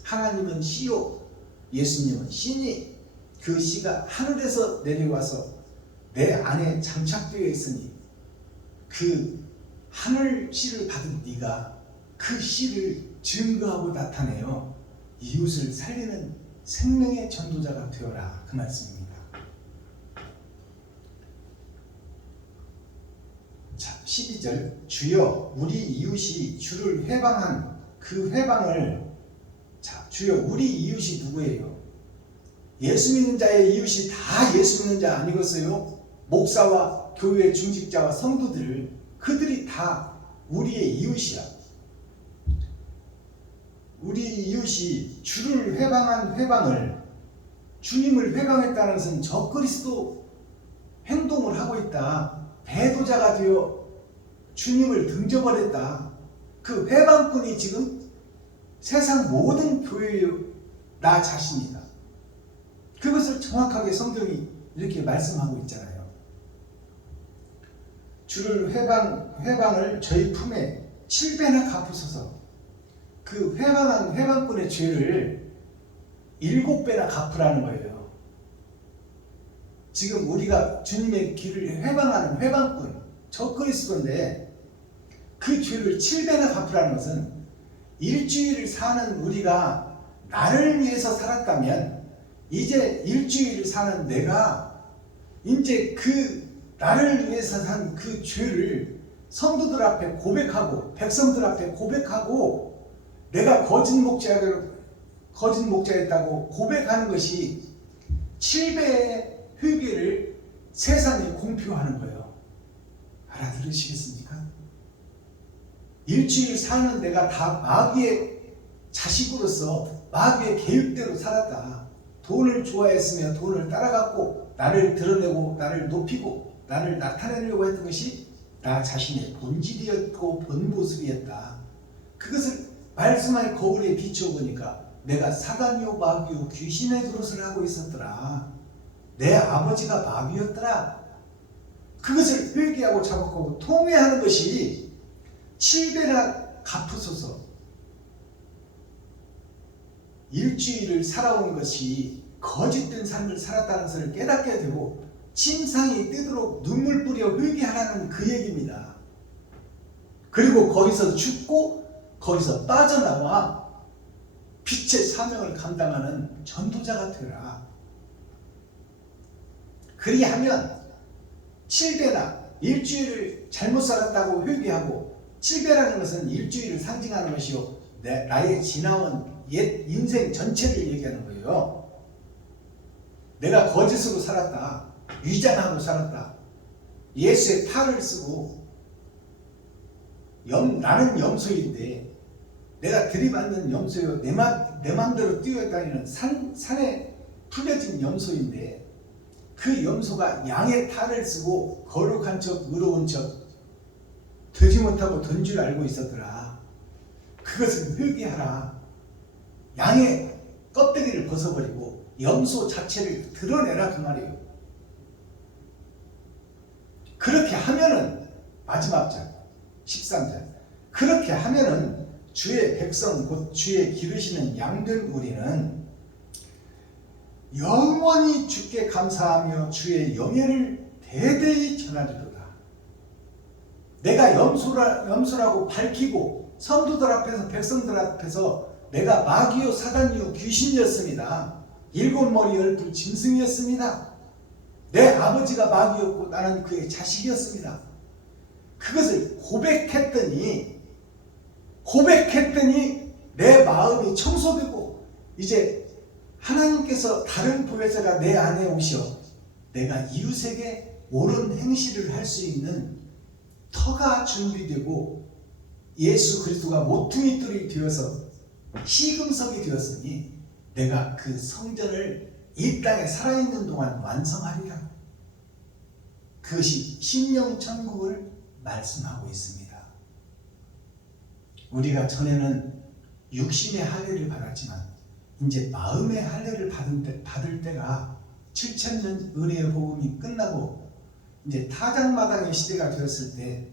하나님은 씨요 예수님은 씨니 그 씨가 하늘에서 내려와서 내 안에 장착되어 있으니 그 하늘 씨를 받은 네가 그 씨를 증거하고 나타내어 이웃을 살리는 생명의 전도자가 되어라 그 말씀입니다. 자, 12절 주여 우리 이웃이 주를 회방한 그 회방을 자 주여 우리 이웃이 누구예요? 예수 믿는 자의 이웃이 다 예수 믿는 자 아니겠어요? 목사와 교회 중직자와 성도들 그들이 다 우리의 이웃이야. 우리 이웃이 주를 회방한 회방을 주님을 회방했다는 것은 적그리스도 행동을 하고 있다. 배도자가 되어 주님을 등져버렸다. 그 회방꾼이 지금 세상 모든 교회의 나 자신이다. 그것을 정확하게 성경이 이렇게 말씀하고 있잖아요. 주를 회방을 저희 품에 7배나 갚으소서. 그 회방한 회방꾼의 죄를 7배나 갚으라는 거예요. 지금 우리가 주님의 길을 회방하는 회방꾼, 적그리스도인데 그 죄를 7배나 갚으라는 것은 일주일을 사는 우리가 나를 위해서 살았다면 이제 일주일을 사는 내가 이제 그 나를 위해서 산 그 죄를 성도들 앞에 고백하고 백성들 앞에 고백하고 내가 거짓 목자였다고 고백하는 것이 7배의 회개를 세상에 공표하는 거예요. 알아들으시겠습니까? 일주일 사는 내가 다 마귀의 자식으로서 마귀의 계획대로 살았다. 돈을 좋아했으며 돈을 따라갔고 나를 드러내고 나를 높이고 나를 나타내려고 했던 것이 나 자신의 본질이었고 본모습이었다. 그것을 말씀의 거울에 비춰보니까 내가 사단이요 마귀요 귀신의 노릇을 하고 있었더라. 내 아버지가 마귀였더라. 그것을 회개하고 자복하고 통회하는 것이 7배나 갚으소서. 일주일을 살아온 것이 거짓된 삶을 살았다는 것을 깨닫게 되고 침상이 뜨도록 눈물 뿌려 회개하라는 그 얘기입니다. 그리고 거기서 죽고 거기서 빠져나와 빛의 사명을 감당하는 전도자가 되라. 그리하면 7배나 일주일을 잘못 살았다고 회개하고 7배라는 것은 일주일을 상징하는 것이요 나의 지나온 옛 인생 전체를 얘기하는 거예요. 내가 거짓으로 살았다. 위장하고 살았다. 예수의 탈을 쓰고 나는 염소인데 내가 들이받는 염소요 내 맘대로 뛰어다니는 산에 풀려진 염소인데 그 염소가 양의 탈을 쓰고 거룩한 척 의로운 척 되지 못하고 돈 줄 알고 있었더라. 그것을 회개하라. 양의 껍데기를 벗어버리고 염소 자체를 드러내라 그 말이에요. 그렇게 하면은 마지막 절 13절 그렇게 하면은 주의 백성 곧 주의 기르시는 양된 우리는 영원히 주께 감사하며 주의 영예를 대대히 전하리로다. 내가 염소라고 밝히고 성도들 앞에서 백성들 앞에서 내가 마귀요 사단이요 귀신이었습니다. 7머리 10뿔 짐승이었습니다. 내 아버지가 마귀였고 나는 그의 자식이었습니다. 그것을 고백했더니 고백했더니 내 마음이 청소되고 이제 하나님께서 다른 보혜사가 내 안에 오셔 내가 이웃에게 옳은 행실을 할 수 있는 터가 준비되고 예수 그리스도가 모퉁이 돌이 되어서 시금석이 되었으니 내가 그 성전을 이 땅에 살아있는 동안 완성하리라. 그것이 심령천국을 말씀하고 있습니다. 우리가 전에는 육신의 할례를 받았지만 이제 마음의 할례를 받을 때가 7000년 은혜의 복음이 끝나고 이제 타작마당의 시대가 되었을 때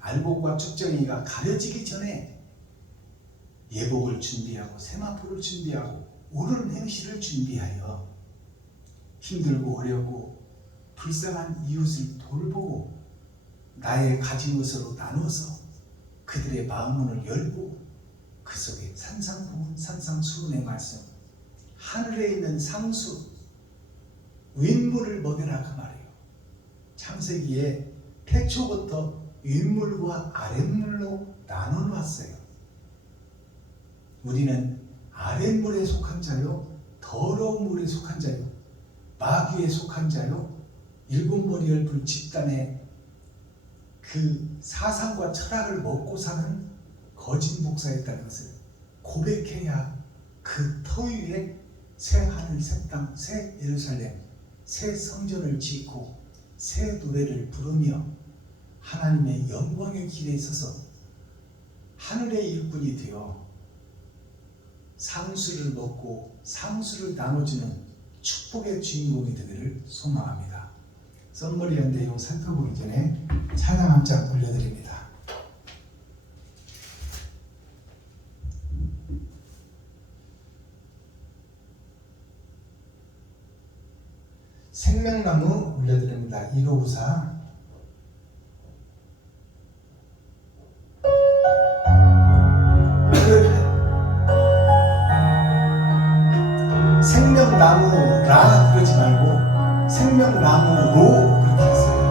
알곡과 쭉정이가 가려지기 전에 예복을 준비하고 세마포를 준비하고 옳은 행실을 준비하여 힘들고 어렵고 불쌍한 이웃을 돌보고 나의 가진 것으로 나눠서 그들의 마음문을 열고 그 속에 산상보훈 산상수훈의 말씀 하늘에 있는 상수 윗물을 먹여라 그 말이에요. 창세기에 태초부터 윗물과 아랫물로 나눠 놨어요. 우리는 아랫물에 속한 자요 더러운 물에 속한 자요 마귀에 속한 자요 일곱머리 열불 집단의 그 사상과 철학을 먹고 사는 거짓 목사였다는 것을 고백해야 그 터 위에 새 하늘 새 땅 새 예루살렘 새 성전을 짓고 새 노래를 부르며 하나님의 영광의 길에 서서 하늘의 일꾼이 되어 상수를 먹고 상수를 나눠주는 축복의 주인공이 되기를 소망합니다. 썸머리한 내용 살펴보기 전에 찬양 한 장 올려드립니다. 생명나무 올려드립니다. 1594 생명나무라 그러지 말고 생명나무로 그렇게 하세요.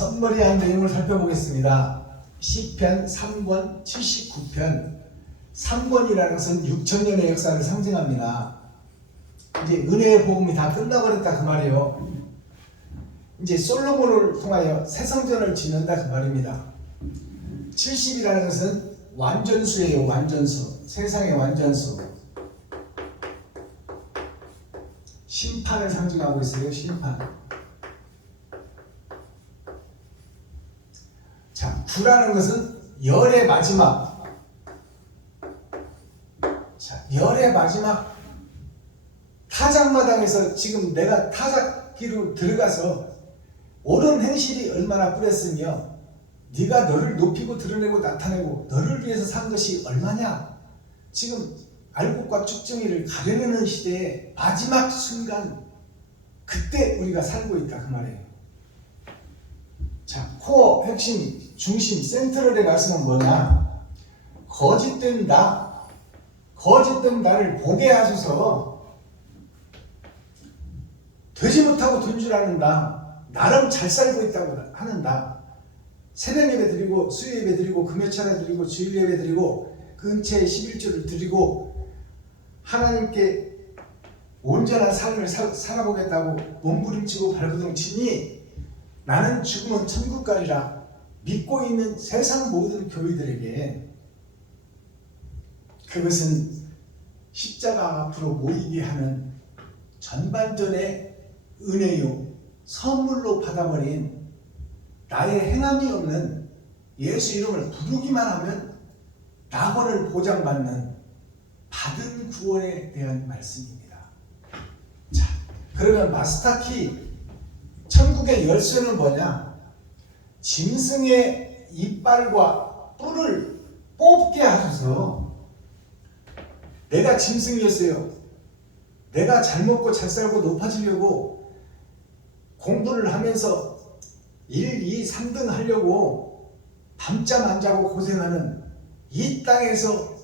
선머리한 내용을 살펴보겠습니다. 시편 3권 79편 3권이라는 것은 6천년의 역사를 상징합니다. 이제 은혜의 복음이 다 끝나버렸다 그 말이에요. 이제 솔로몬을 통하여 새 성전을 짓는다 그 말입니다. 70이라는 것은 완전수예요. 완전수. 세상의 완전수. 심판을 상징하고 있어요. 심판. 자, 9라는 것은 열의 마지막. 자, 열의 마지막. 타작마당에서 지금 내가 타작기로 들어가서 옳은 행실이 얼마나 뿌렸으며 네가 너를 높이고 드러내고 나타내고 너를 위해서 산 것이 얼마냐. 지금 알곡과 쭉정이를 가려내는 시대의 마지막 순간, 그때 우리가 살고 있다 그 말이에요. 자, 코어, 핵심, 중심, 센트럴의 말씀은 뭐냐? 거짓된 나를 보게 하소서. 되지 못하고 된 줄 아는 나, 나름 잘 살고 있다고 하는 나, 새벽 예배 드리고 수요 예배 드리고 금요 찬양 드리고 주일 예배 드리고 근처에 11조를 드리고 하나님께 온전한 삶을 살아보겠다고 몸부림치고 발버둥 치니 나는 죽으면 천국 가리라 믿고 있는 세상 모든 교회들에게 그것은 십자가 앞으로 모이게 하는 전반전의 은혜요 선물로 받아버린 나의 행함이 없는 예수 이름을 부르기만 하면 낙원을 보장받는 받은 구원에 대한 말씀입니다. 자, 그러면 마스터키 천국의 열쇠는 뭐냐? 짐승의 이빨과 뿔을 뽑게 하셔서 내가 짐승이었어요. 내가 잘 먹고 잘 살고 높아지려고 공부를 하면서 1, 2, 3등 하려고 밤잠 안 자고 고생하는 이 땅에서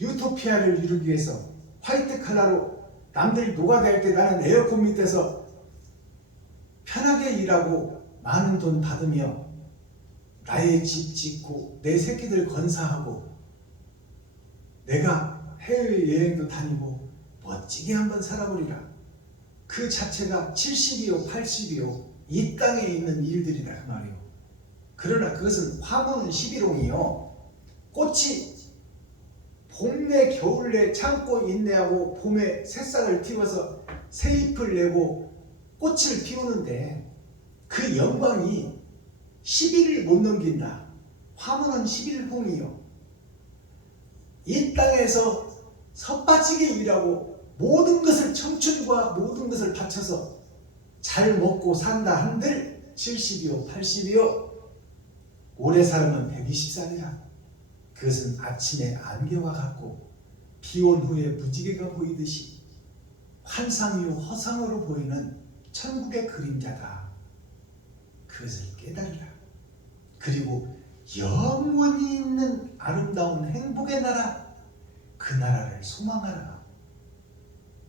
유토피아를 이루기 위해서 화이트 칼라로 남들이 노가다할 때 나는 에어컨 밑에서 편하게 일하고 많은 돈 받으며 나의 집 짓고 내 새끼들 건사하고 내가 해외여행도 다니고 멋지게 한번 살아보리라. 그 자체가 70이요 80이요 이 땅에 있는 일들이다 그 말이에요. 그러나 그것은 화분은 11홍이요 꽃이 봄내 겨울내 참고 인내하고 봄에 새싹을 틔워서 새잎을 내고 꽃을 피우는데 그 영광이 10일을 못 넘긴다. 화분은 11홍이요. 이 땅에서 섭빠지게 일하고 모든 것을 청춘과 모든 것을 바쳐서 잘 먹고 산다 한들 70이요 80이요 오래 살면 120살이야. 그것은 아침에 안개와 같고 비온 후에 무지개가 보이듯이 환상이요 허상으로 보이는 천국의 그림자다. 그것을 깨달으라. 그리고 영원히 있는 아름다운 행복의 나라, 그 나라를 소망하라.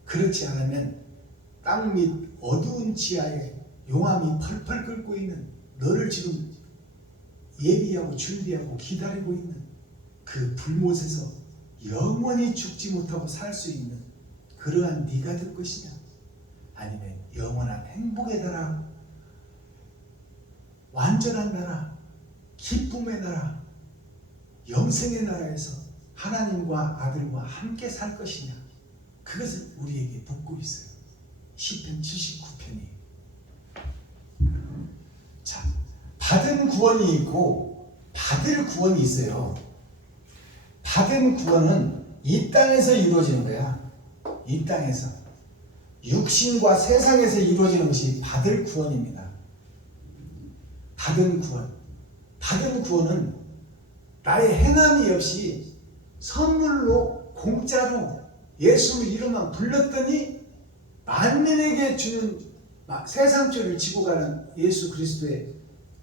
그렇지 않으면 땅 밑 어두운 지하에 용암이 펄펄 끓고 있는 너를 지금 예비하고 준비하고 기다리고 있는 그 불못에서 영원히 죽지 못하고 살 수 있는 그러한 네가 될 것이냐, 아니면 영원한 행복의 나라, 완전한 나라, 기쁨의 나라, 영생의 나라에서 하나님과 아들과 함께 살 것이냐, 그것을 우리에게 묻고 있어요. 시편 79편이. 자, 받은 구원이 있고 받을 구원이 있어요. 받은 구원은 이 땅에서 이루어지는 거야. 이 땅에서. 육신과 세상에서 이루어지는 것이 받을 구원입니다. 받은 구원. 받은 구원은 나의 행함이 없이 선물로 공짜로 예수 이름만 불렀더니 만민에게 주는 세상죄를 지고 가는 예수 그리스도의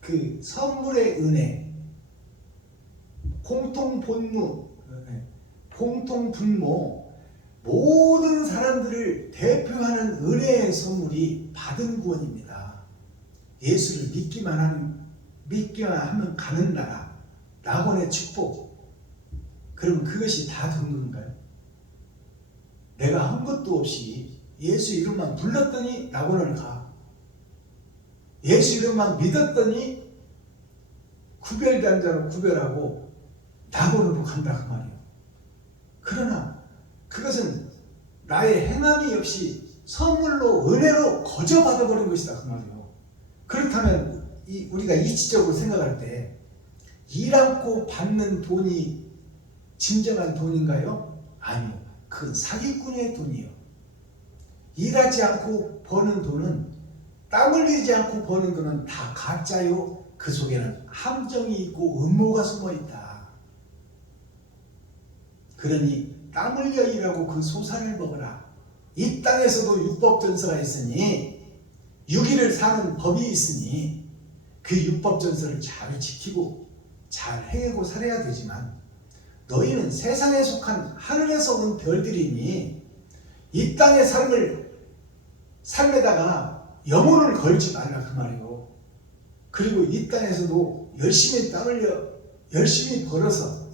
그 선물의 은혜, 공통본무, 공통분모, 모든 사람들을 대표하는 은혜의 선물이 받은 구원입니다. 예수를 믿기만 하는 믿기만 하면 가는 나라, 낙원의 축복. 그럼 그것이 다 된 건가요? 내가 한 것도 없이 예수 이름만 불렀더니 낙원을 가. 예수 이름만 믿었더니 구별된 자로 구별하고 낙원으로 간다 그 말이에요. 그러나 그것은 나의 행함이 없이 선물로 은혜로 거저 받아버린 것이다 그 말이에요. 그렇다면 우리가 이치적으로 생각할 때 일 않고 받는 돈이 진정한 돈인가요? 아니요. 그건 사기꾼의 돈이에요. 일하지 않고 버는 돈은, 땀 흘리지 않고 버는 돈은 다 가짜요. 그 속에는 함정이 있고 음모가 숨어있다. 그러니 땀 흘려 일하고 그 소산을 먹어라. 이 땅에서도 율법전서가 있으니, 유기를 사는 법이 있으니 그 율법전서를 잘 지키고 잘 행하고 살아야 되지만, 너희는 세상에 속한 하늘에서 온 별들이니 이 땅의 삶에다가 영혼을 걸지 말라 그 말이에요. 그리고 이 땅에서도 열심히 땀 흘려 열심히 벌어서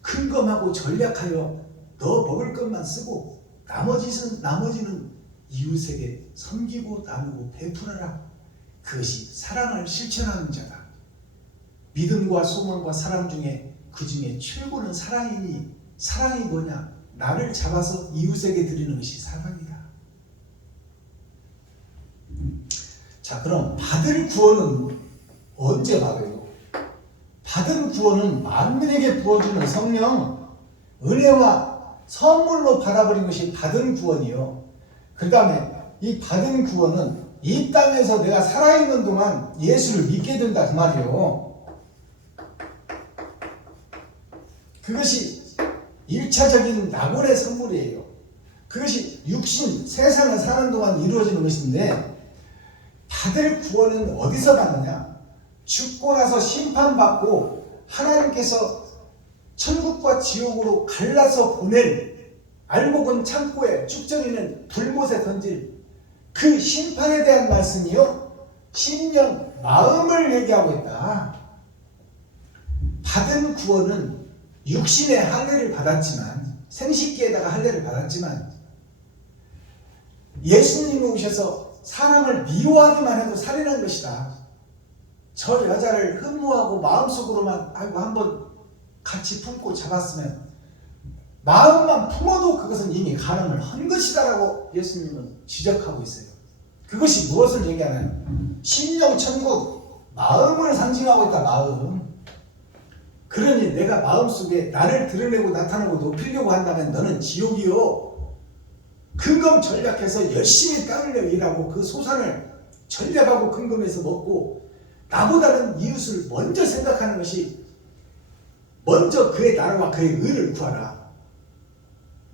근검하고 전략하여 너 먹을 것만 쓰고 나머지는 이웃에게 섬기고 나누고 베풀어라. 그것이 사랑을 실천하는 자다. 믿음과 소망과 사랑 중에 그 중에 최고는 사랑이니, 사랑이 뭐냐? 나를 잡아서 이웃에게 드리는 것이 사랑이다. 자, 그럼 받을 구원은 언제 받아요? 받은 구원은 만민에게 부어주는 성령, 은혜와 선물로 받아버린 것이 받은 구원이요. 그 다음에 이 받은 구원은 이 땅에서 내가 살아있는 동안 예수를 믿게 된다 그 말이요. 그것이 1차적인 낙원의 선물이에요. 그것이 육신, 세상을 사는 동안 이루어지는 것인데, 받을 구원은 어디서 받느냐? 죽고 나서 심판받고 하나님께서 천국과 지옥으로 갈라서 보낼 알목은 창고에 쭉정이는 불못에 던질 그 심판에 대한 말씀이요, 심령, 마음을 얘기하고 있다. 받은 구원은 육신의 할례를 받았지만, 생식기에다가 할례를 받았지만, 예수님이 오셔서 사람을 미워하기만 해도 살인한 것이다. 저 여자를 흠모하고 마음속으로만 한번 같이 품고 잡았으면, 마음만 품어도 그것은 이미 간음을 한 것이다라고 예수님은 지적하고 있어요. 그것이 무엇을 얘기하냐면 심령 천국, 마음을 상징하고 있다. 마음. 그러니 내가 마음속에 나를 드러내고 나타내고 높이려고 한다면 너는 지옥이요. 근검 전략해서 열심히 땀 흘려 일하고 그 소산을 전략하고 근검해서 먹고, 나보다는 이웃을 먼저 생각하는 것이, 먼저 그의 나라와 그의 의를 구하라.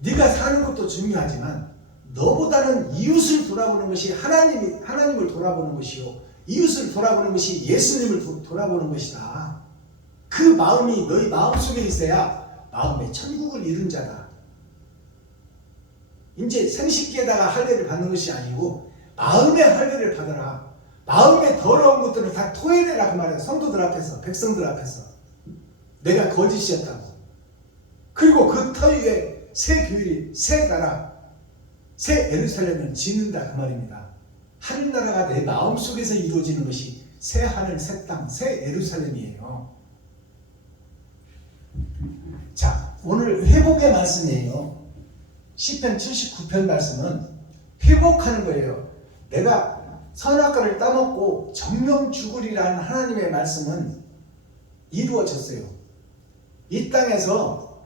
네가 사는 것도 중요하지만 너보다는 이웃을 돌아보는 것이 하나님을 돌아보는 것이요, 이웃을 돌아보는 것이 예수님을 돌아보는 것이다. 그 마음이 너희 마음속에 있어야 마음의 천국을 이룬 자다. 이제 생식기에다가 할례를 받는 것이 아니고 마음의 할례를 받아라. 마음의 더러운 것들을 다 토해내라 그 말이야. 성도들 앞에서, 백성들 앞에서 내가 거짓이었다고. 그리고 그 터 위에 새 교회, 새 나라, 새 예루살렘을 짓는다 그 말입니다. 하늘나라가 내 마음속에서 이루어지는 것이 새 하늘, 새 땅, 새 예루살렘이에요. 자, 오늘 회복의 말씀이에요. 시편 79편 말씀은 회복하는 거예요. 내가 선악과를 따먹고 정령 죽으리라는 하나님의 말씀은 이루어졌어요. 이 땅에서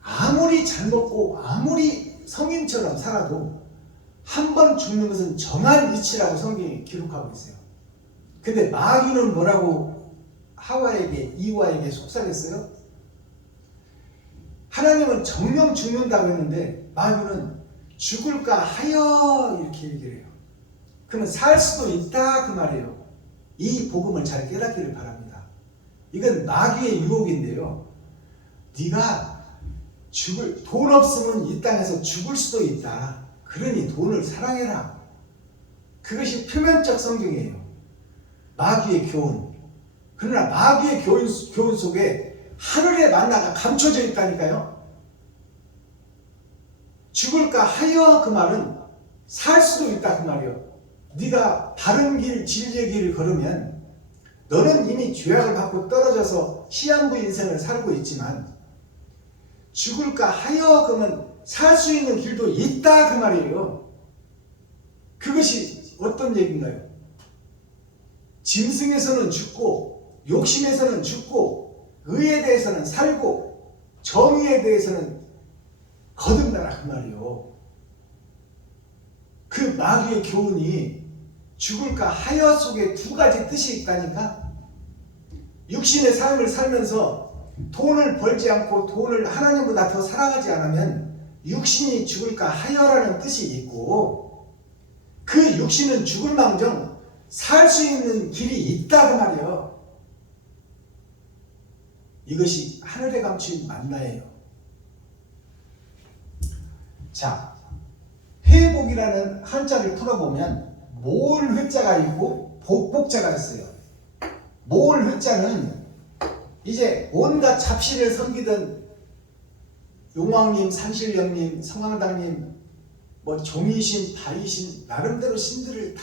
아무리 잘 먹고 아무리 성인처럼 살아도 한 번 죽는 것은 정한 이치라고 성경이 기록하고 있어요. 근데 마귀는 뭐라고 이와에게 속삭였어요? 하나님은 정령 죽는다고 했는데 마귀는 죽을까 하여 이렇게 얘기를 해요. 그러면 살 수도 있다 그 말이에요. 이 복음을 잘 깨닫기를 바랍니다. 이건 마귀의 유혹인데요. 네가 돈 없으면 이 땅에서 죽을 수도 있다. 그러니 돈을 사랑해라. 그것이 표면적 성경이에요. 마귀의 교훈. 그러나 마귀의 교훈 속에 하늘의 만나가 감춰져 있다니까요. 죽을까 하여 그 말은 살 수도 있다 그 말이요. 네가 바른 길, 진리의 길을 걸으면 너는 이미 죄악을 받고 떨어져서 시한부 인생을 살고 있지만 죽을까 하여 그러면 살 수 있는 길도 있다 그 말이에요. 그것이 어떤 얘기인가요? 짐승에서는 죽고 욕심에서는 죽고 의에 대해서는 살고 정의에 대해서는 거듭나라 그 말이에요. 그 마귀의 교훈이 죽을까 하여 속에 두 가지 뜻이 있다니까. 육신의 삶을 살면서 돈을 벌지 않고 돈을 하나님보다 더 사랑하지 않으면 육신이 죽을까 하여라는 뜻이 있고, 그 육신은 죽을 망정 살 수 있는 길이 있다 그 말이에요. 이것이 하늘에 감춘 만나예요. 자, 회복이라는 한자를 풀어보면 모을 회자가 있고 복복자가 있어요. 모을 회자는 이제 온갖 잡신을 섬기던 용왕님, 산신령님, 성황당님, 뭐 종이신, 다이신, 나름대로 신들을 다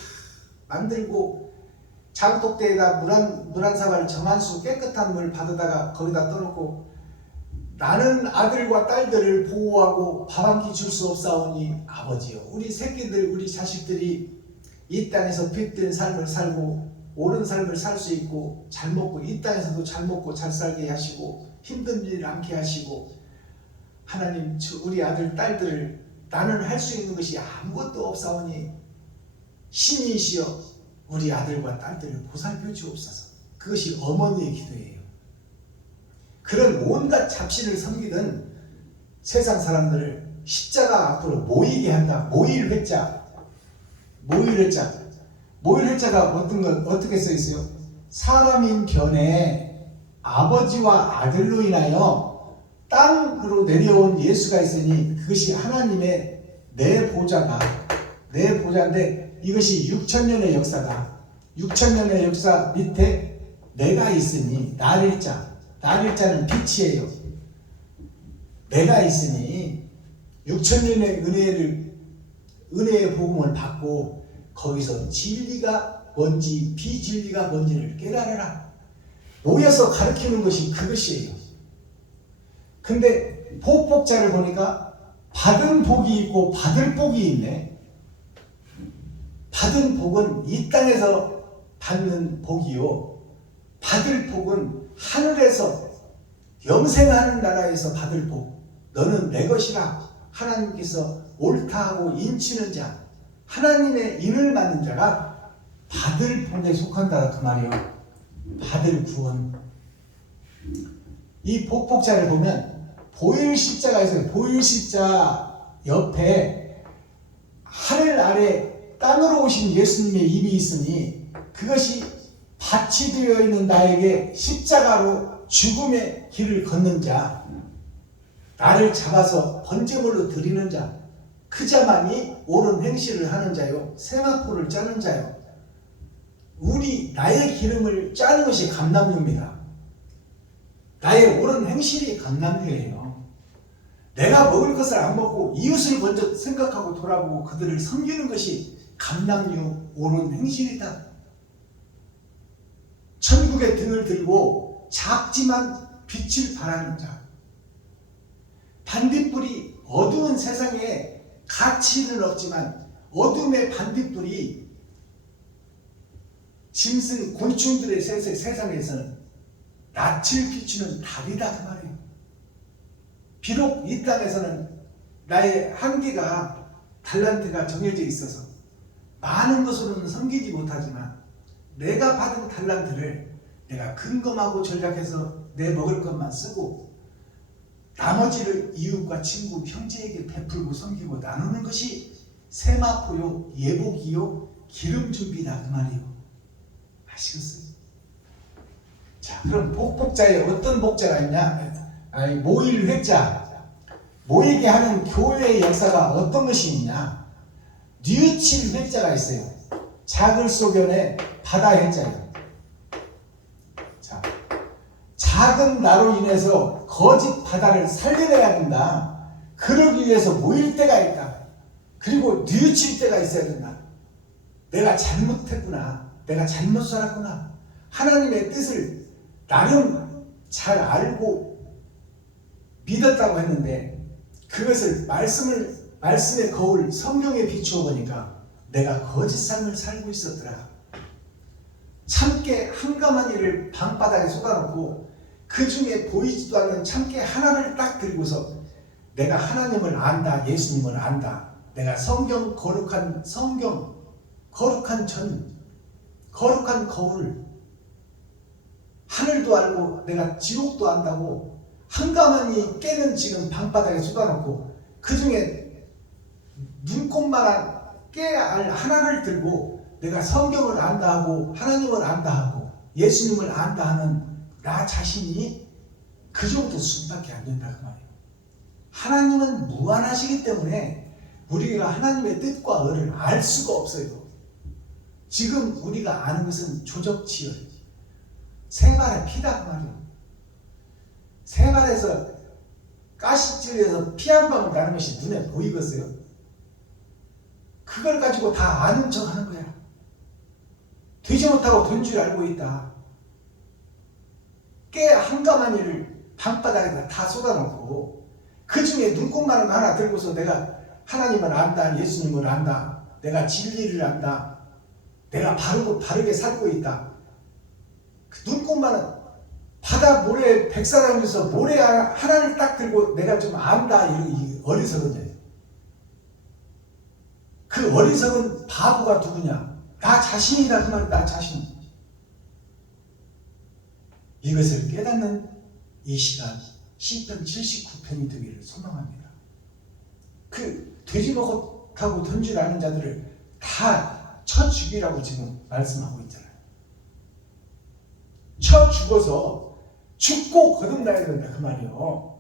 만들고 장독대에다 물 한 사발 정한수 깨끗한 물 받아다가 거기다 떠놓고 나는 아들과 딸들을 보호하고 밥 한 끼 줄 수 없사오니 아버지요, 우리 새끼들, 우리 자식들이 이 땅에서 빛된 삶을 살고 옳은 삶을 살 수 있고 잘 먹고 이 땅에서도 잘 먹고 잘 살게 하시고 힘든 일 않게 하시고, 하나님 우리 아들 딸들을 나는 할 수 있는 것이 아무것도 없사오니 신이시여 우리 아들과 딸들을 보살펴 주옵소서. 그것이 어머니의 기도예요. 그런 온갖 잡신을 섬기던 세상 사람들을 십자가 앞으로 모이게 한다. 모일 회자. 모일 회자. 모일 회자가 어떻게 써 있어요? 사람인 변에 아버지와 아들로 인하여 땅으로 내려온 예수가 있으니 그것이 하나님의 내 보좌다. 내 보좌인데 이것이 6,000년의 역사다. 6,000년의 역사 밑에 내가 있으니 날일자. 날일자는 빛이에요. 내가 있으니 6,000년의 은혜의 복음을 받고 거기서 진리가 뭔지 비진리가 뭔지를 깨달아라. 모여서 가르치는 것이 그것이에요. 근데 복복자를 보니까 받은 복이 있고 받을 복이 있네. 받은 복은 이 땅에서 받는 복이요, 받을 복은 하늘에서 영생하는 나라에서 받을 복. 너는 내 것이라. 하나님께서 옳다 하고 인치는 자, 하나님의 인을 받는 자가 받을 복에 속한다 그 말이에요. 받을 구원. 이 복복자를 보면 보일 십자가 있어요. 보일 십자 옆에 하늘 아래 땅으로 오신 예수님의 입이 있으니 그것이 밭이 되어 있는 나에게 십자가로 죽음의 길을 걷는 자, 나를 잡아서 번제물로 드리는 자, 그 자만이 옳은 행실을 하는 자요, 세마포를 짜는 자요. 나의 기름을 짜는 것이 감람유입니다. 나의 옳은 행실이 감람유예요. 내가 먹을 것을 안 먹고 이웃을 먼저 생각하고 돌아보고 그들을 섬기는 것이 감람유 옳은 행실이다. 천국의 등을 들고 작지만 빛을 발하는 자, 반딧불이 어두운 세상에 가치는 없지만 어둠의 반딧불이 짐승 곤충들의 세상에서는 낯을 비추는 달이다 그 말이에요. 비록 이 땅에서는 나의 한계가 달란트가 정해져 있어서 많은 것으로는 섬기지 못하지만 내가 받은 달란트를 내가 근검하고 전략해서 내 먹을 것만 쓰고 나머지를 이웃과 친구, 형제에게 베풀고 섬기고 나누는 것이 세마포요, 예복이요, 기름 준비다 그 말이에요. 아시겠어요? 자, 그럼 복복자에 어떤 복자가 있냐? 모일 회자, 모이게 하는 교회의 역사가 어떤 것이 있냐? 뉘우칠 회자가 있어요. 작을 소견에 바다 회자예요. 작은 나로 인해서 거짓 바다를 살려내야 된다. 그러기 위해서 모일 때가 있다. 그리고 뉘우칠 때가 있어야 된다. 내가 잘못했구나. 내가 잘못 살았구나. 하나님의 뜻을 나름 잘 알고 믿었다고 했는데 그것을 말씀의 거울 성경에 비추어 보니까 내가 거짓 삶을 살고 있었더라. 참깨 한 가마니를 방바닥에 쏟아놓고 그 중에 보이지도 않는 참깨 하나를 딱 들고서 내가 하나님을 안다, 예수님을 안다. 내가 거룩한 성경, 거룩한 전, 거룩한 거울, 하늘도 알고 내가 지옥도 안다고 한 가마니 깨는 지금 방바닥에 쏟아놓고 그 중에 눈곱만한 깨알 하나를 들고 내가 성경을 안다 하고 하나님을 안다 하고 예수님을 안다 하는 나 자신이 그 정도 수준밖에 안 된다 그 말이에요. 하나님은 무한하시기 때문에 우리가 하나님의 뜻과 의를 알 수가 없어요. 지금 우리가 아는 것은 조적지열, 세발의 피다 그 말이에요. 세발에서 가시질에서 피 한 방울 나는 것이 눈에 보이겠어요? 그걸 가지고 다 아는 척 하는 거야. 되지 못하고 된 줄 알고 있다. 깨 한 가마니를 방바닥에다 다 쏟아놓고 그 중에 눈곱만을 하나 들고서 내가 하나님을 안다, 예수님을 안다, 내가 진리를 안다, 내가 바르게 살고 있다. 그 눈곱만은 바다 모래 백사장에서 모래 하나를 딱 들고 내가 좀 안다, 이 어리석은 일. 그 어리석은 바보가 누구냐? 나 자신이다 그 말이야. 나 자신. 이것을 깨닫는 이 시간 시편 79편이 되기를 소망합니다. 그 돼지 못하고 된 줄 아는 자들을 다 쳐 죽이라고 지금 말씀하고 있잖아요. 쳐 죽어서 죽고 거듭나야 된다 그 말이요.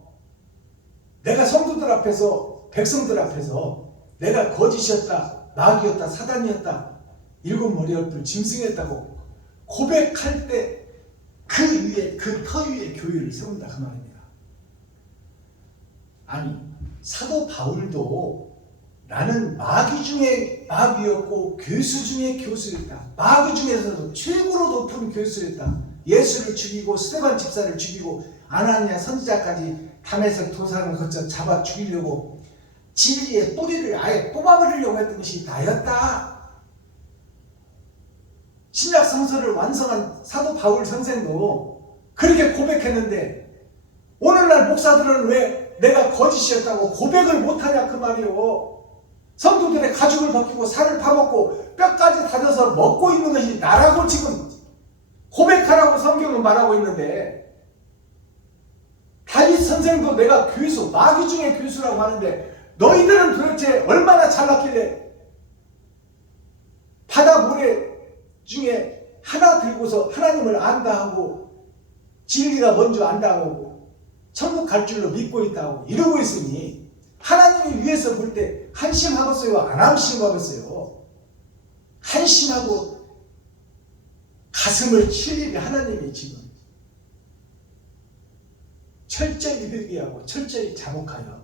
내가 성도들 앞에서 백성들 앞에서 내가 거짓이었다, 마귀였다, 사단이었다, 일곱 머리 얼굴 짐승이었다고 고백할 때 그 위에 그 터 위에 교회를 세운다 그 말입니다. 아니 사도 바울도 나는 마귀 중에 마귀였고 교수 중에 교수였다. 마귀 중에서도 최고로 높은 교수였다. 예수를 죽이고 스데반 집사를 죽이고 아나니아 선지자까지 다메섹 도상을 거쳐 잡아 죽이려고 진리의 뿌리를 아예 뽑아버리려고 했던 것이 나였다. 신약 성서를 완성한 사도 바울 선생도 그렇게 고백했는데 오늘날 목사들은 왜 내가 거짓이었다고 고백을 못하냐 그 말이요. 성도들의 가죽을 벗기고 살을 파먹고 뼈까지 다져서 먹고 있는 것이 나라고 지금 고백하라고 성경은 말하고 있는데 다윗 선생도 내가 교수, 마귀 중에 교수라고 하는데 너희들은 도대체 얼마나 잘났길래 바다 모래 중에 하나 들고서 하나님을 안다 하고 진리가 뭔지 안다 하고 천국 갈 줄로 믿고 있다고 이러고 있으니 하나님이 위에서 볼 때 한심하겠어요? 안 한심하겠어요? 한심하고 가슴을 칠 일이 하나님이 지금 철저히 회개하고 철저히 자복하여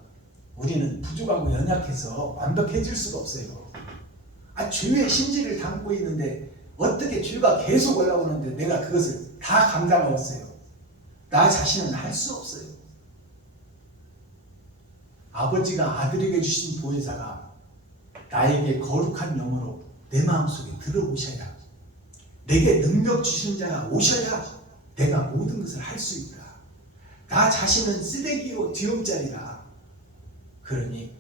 우리는 부족하고 연약해서 완벽해질 수가 없어요. 죄의 심지를 담고 있는데 어떻게 죄가 계속 올라오는데 내가 그것을 다 감당하겠어요? 나 자신은 할 수 없어요. 아버지가 아들에게 주신 보혜사가 나에게 거룩한 영으로 내 마음속에 들어오셔야, 내게 능력 주신 자가 오셔야 내가 모든 것을 할 수 있다. 나 자신은 쓰레기요 뒤엄자리라. 그러니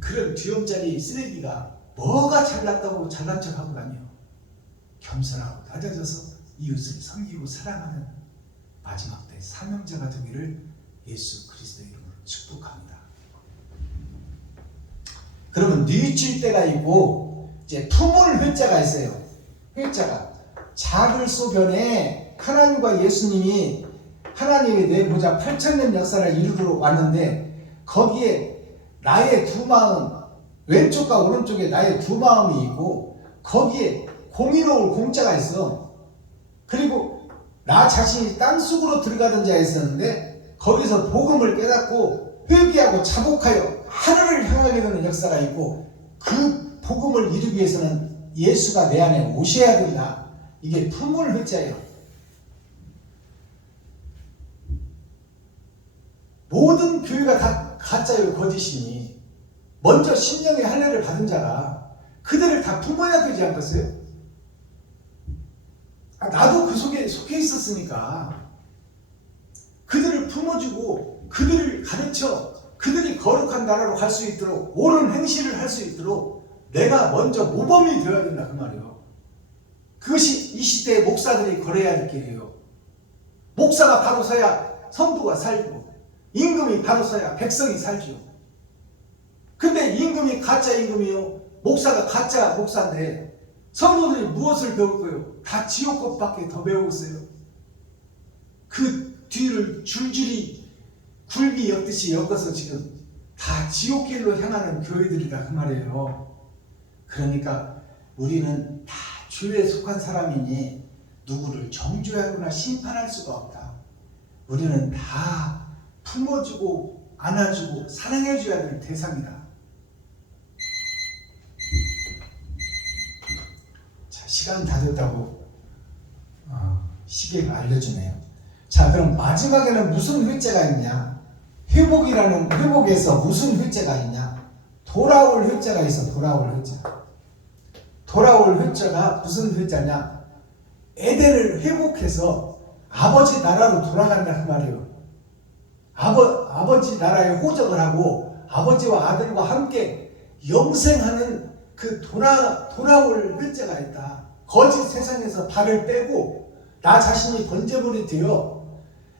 그런 뒤엄자리 쓰레기가 뭐가 잘났다고 잘난 척하고 다녀. 겸손하고 낮아져서 이웃을 섬기고 사랑하는 마지막 때 사명자가 되기를 예수 그리스도의 이름으로 축복합니다. 그러면 뉘우칠 때가 있고 이제 품을 회자가 있어요. 회자가 작을 소변에 하나님과 예수님이 하나님이 내보자 8,000년 역사를 이루러 왔는데 거기에 나의 두 마음, 왼쪽과 오른쪽에 나의 두 마음이 있고 거기에 공의로울 공자가 있어. 그리고 나 자신이 땅속으로 들어가던 자에 있었는데 거기서 복음을 깨닫고 회개하고 자복하여 하늘을 향하게 되는 역사가 있고, 그 복음을 이루기 위해서는 예수가 내 안에 오셔야 된다. 이게 품을 회자예요. 모든 교회가 다 가짜요, 거짓이니 먼저 심령의 할례를 받은 자가 그들을 다 품어야 되지 않겠어요? 나도 그 속에 있었으니까 그들을 품어주고 그들을 가르쳐 그들이 거룩한 나라로 갈 수 있도록, 옳은 행실을 할 수 있도록 내가 먼저 모범이 되어야 된다, 그 말이에요. 그것이 이 시대의 목사들이 걸어야 할 길이에요. 목사가 바로 서야 성도가 살고, 임금이 바로 서야 백성이 살지요. 근데 임금이 가짜 임금이요, 목사가 가짜 목사인데 성도들이 무엇을 배울 거예요? 다 지옥 것밖에 더 배우고 있어요. 그 뒤를 줄줄이 굴비 엮듯이 엮어서 지금 다 지옥길로 향하는 교회들이다, 그 말이에요. 그러니까 우리는 다 주에 속한 사람이니 누구를 정죄하거나 심판할 수가 없다. 우리는 다 품어주고 안아주고 사랑해줘야 될 대상이다. 자, 시간 다 됐다고 시계가 알려주네요. 자, 그럼 마지막에는 무슨 회죄가 있냐? 회복에서 무슨 회죄가 있냐? 돌아올 회죄가 있어. 돌아올 회죄. 돌아올 회죄가 무슨 회죄냐? 에덴을 회복해서 아버지 나라로 돌아간다, 그 말이에요. 아버지 나라에 호적을 하고 아버지와 아들과 함께 영생하는 그 돌아올 회죄가 있다. 거짓 세상에서 발을 빼고 나 자신이 번제물이 되어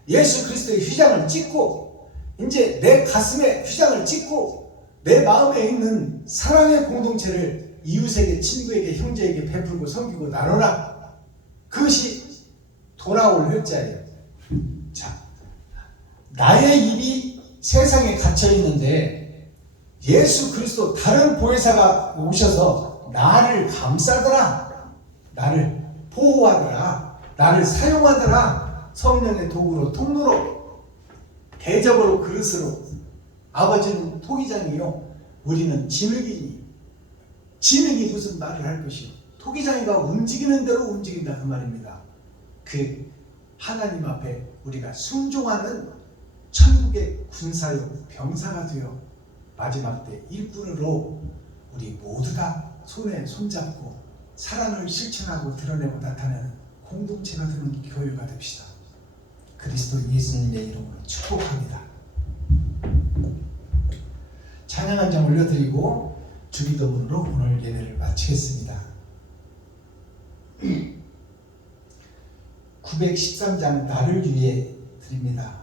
예수 그리스도의 휘장을 찍고, 이제 내 가슴에 휘장을 찍고 내 마음에 있는 사랑의 공동체를 이웃에게, 친구에게, 형제에게 베풀고 섬기고 나눠라. 그것이 돌아올 회자예요. 자, 나의 입이 세상에 갇혀 있는데 예수 그리스도 다른 보혜사가 오셔서 나를 감싸더라, 나를 보호하더라, 나를 사용하더라. 성령의 도구로, 통로로, 대접으로, 그릇으로. 아버지는 토기장이요, 우리는 진흙이니. 진흙이 무슨 말을 할 것이요, 토기장이가 움직이는 대로 움직인다, 그 말입니다. 그 하나님 앞에 우리가 순종하는 천국의 군사요, 병사가 되어 마지막 때 일꾼으로 우리 모두 다 손에 손잡고 사랑을 실천하고 드러내고 나타내는 공동체가 되는 교회가 됩시다. 그리스도 예수님의 이름으로 축복합니다. 찬양 한 장 올려드리고 주기도문으로 오늘 예배를 마치겠습니다. 913장 나를 위해 드립니다.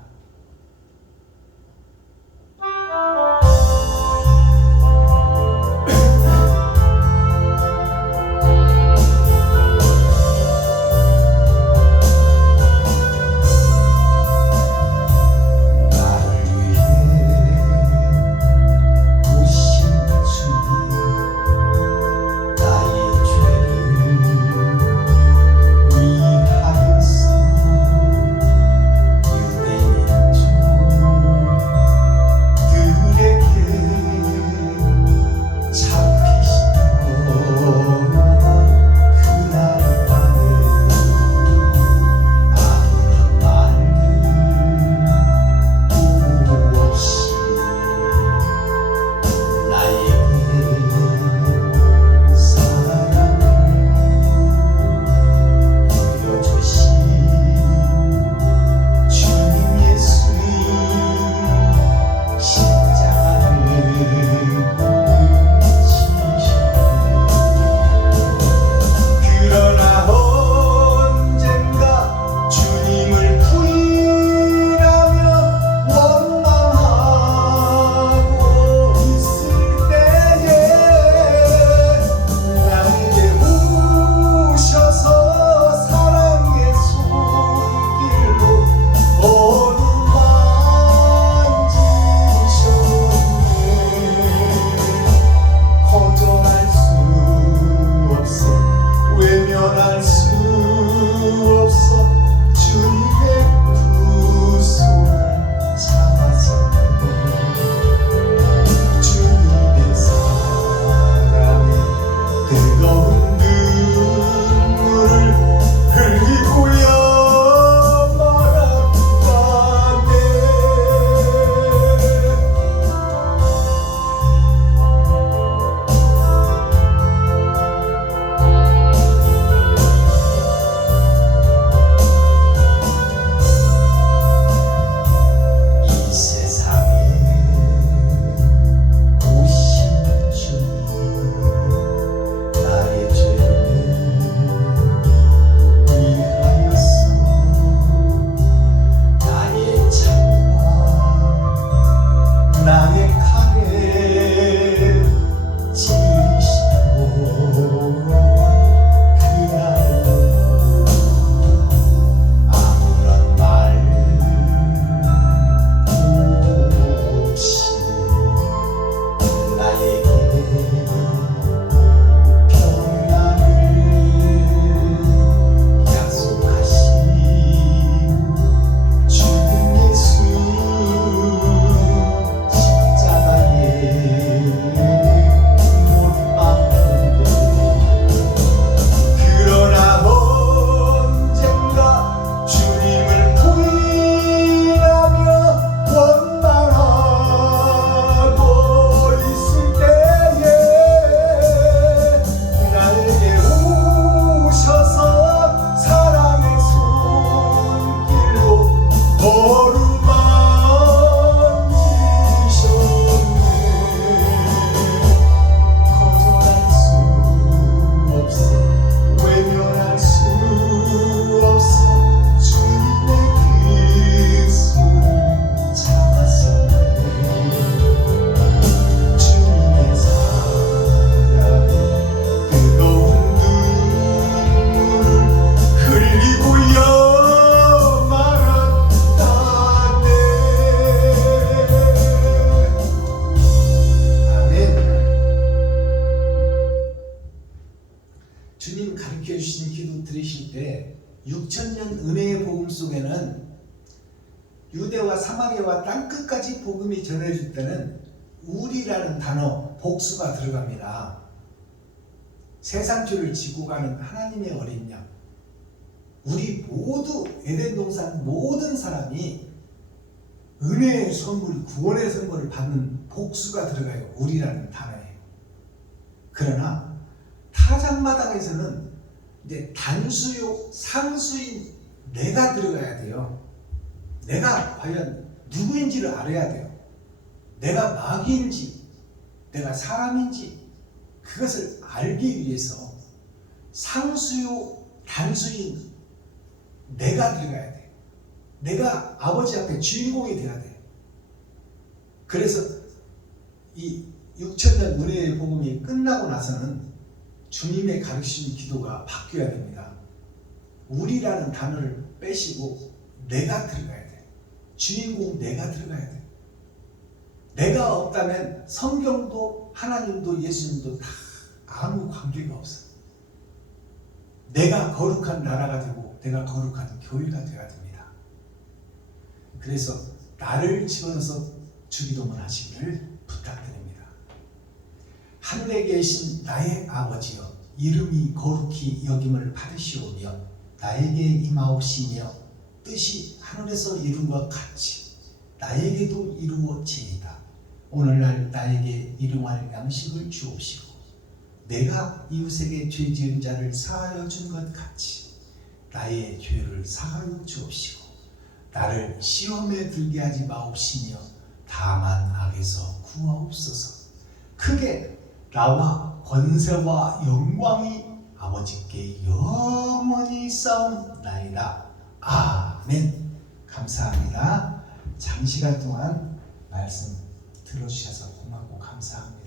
위하여서 유대인 가르치신 기도 들으실 때 6천년 은혜의 복음 속에는 유대와 사마리아와 땅끝까지 복음이 전해질 때는 우리라는 단어 복수가 들어갑니다. 세상 죄를 지고 가는 하나님의 어린 양, 우리 모두 에덴 동산 모든 사람이 은혜의 선물, 구원의 선물을 받는 복수가 들어가요. 우리라는 단어예요. 그러나 타작마당에서는 이제 단수요, 상수인 내가 들어가야 돼요. 내가 과연 누구인지를 알아야 돼요. 내가 마귀인지, 내가 사람인지 그것을 알기 위해서 상수요, 단수인 내가 들어가야 돼. 내가 아버지 앞에 주인공이 돼야 돼. 그래서 이 6천년 은혜의 복음이 끝나고 나서는 주님의 가르치신 기도가 바뀌어야 됩니다. 우리라는 단어를 빼시고 내가 들어가야 돼. 주인공 내가 들어가야 돼. 내가 없다면 성경도 하나님도 예수님도 다 아무 관계가 없어. 내가 거룩한 나라가 되고 내가 거룩한 교회가 되어야 됩니다. 그래서 나를 집어넣어서 주기도문 하시기를 부탁드립니다. 하늘에 계신 나의 아버지여, 이름이 거룩히 여김을 받으시오며 나에게 임하옵시며 뜻이 하늘에서 이룬 것 같이 나에게도 이루어지이다. 오늘날 나에게 일용할 양식을 주옵시고 내가 이웃에게 죄 지은 자를 사하여 준 것 같이 나의 죄를 사하여 주옵시고 나를 시험에 들게 하지 마옵시며 다만 악에서 구하옵소서. 크게 나와 권세와 영광이 아버지께 영원히 싸움나이다. 아멘. 감사합니다. 장시간 동안 말씀 들어주셔서 고맙고 감사합니다.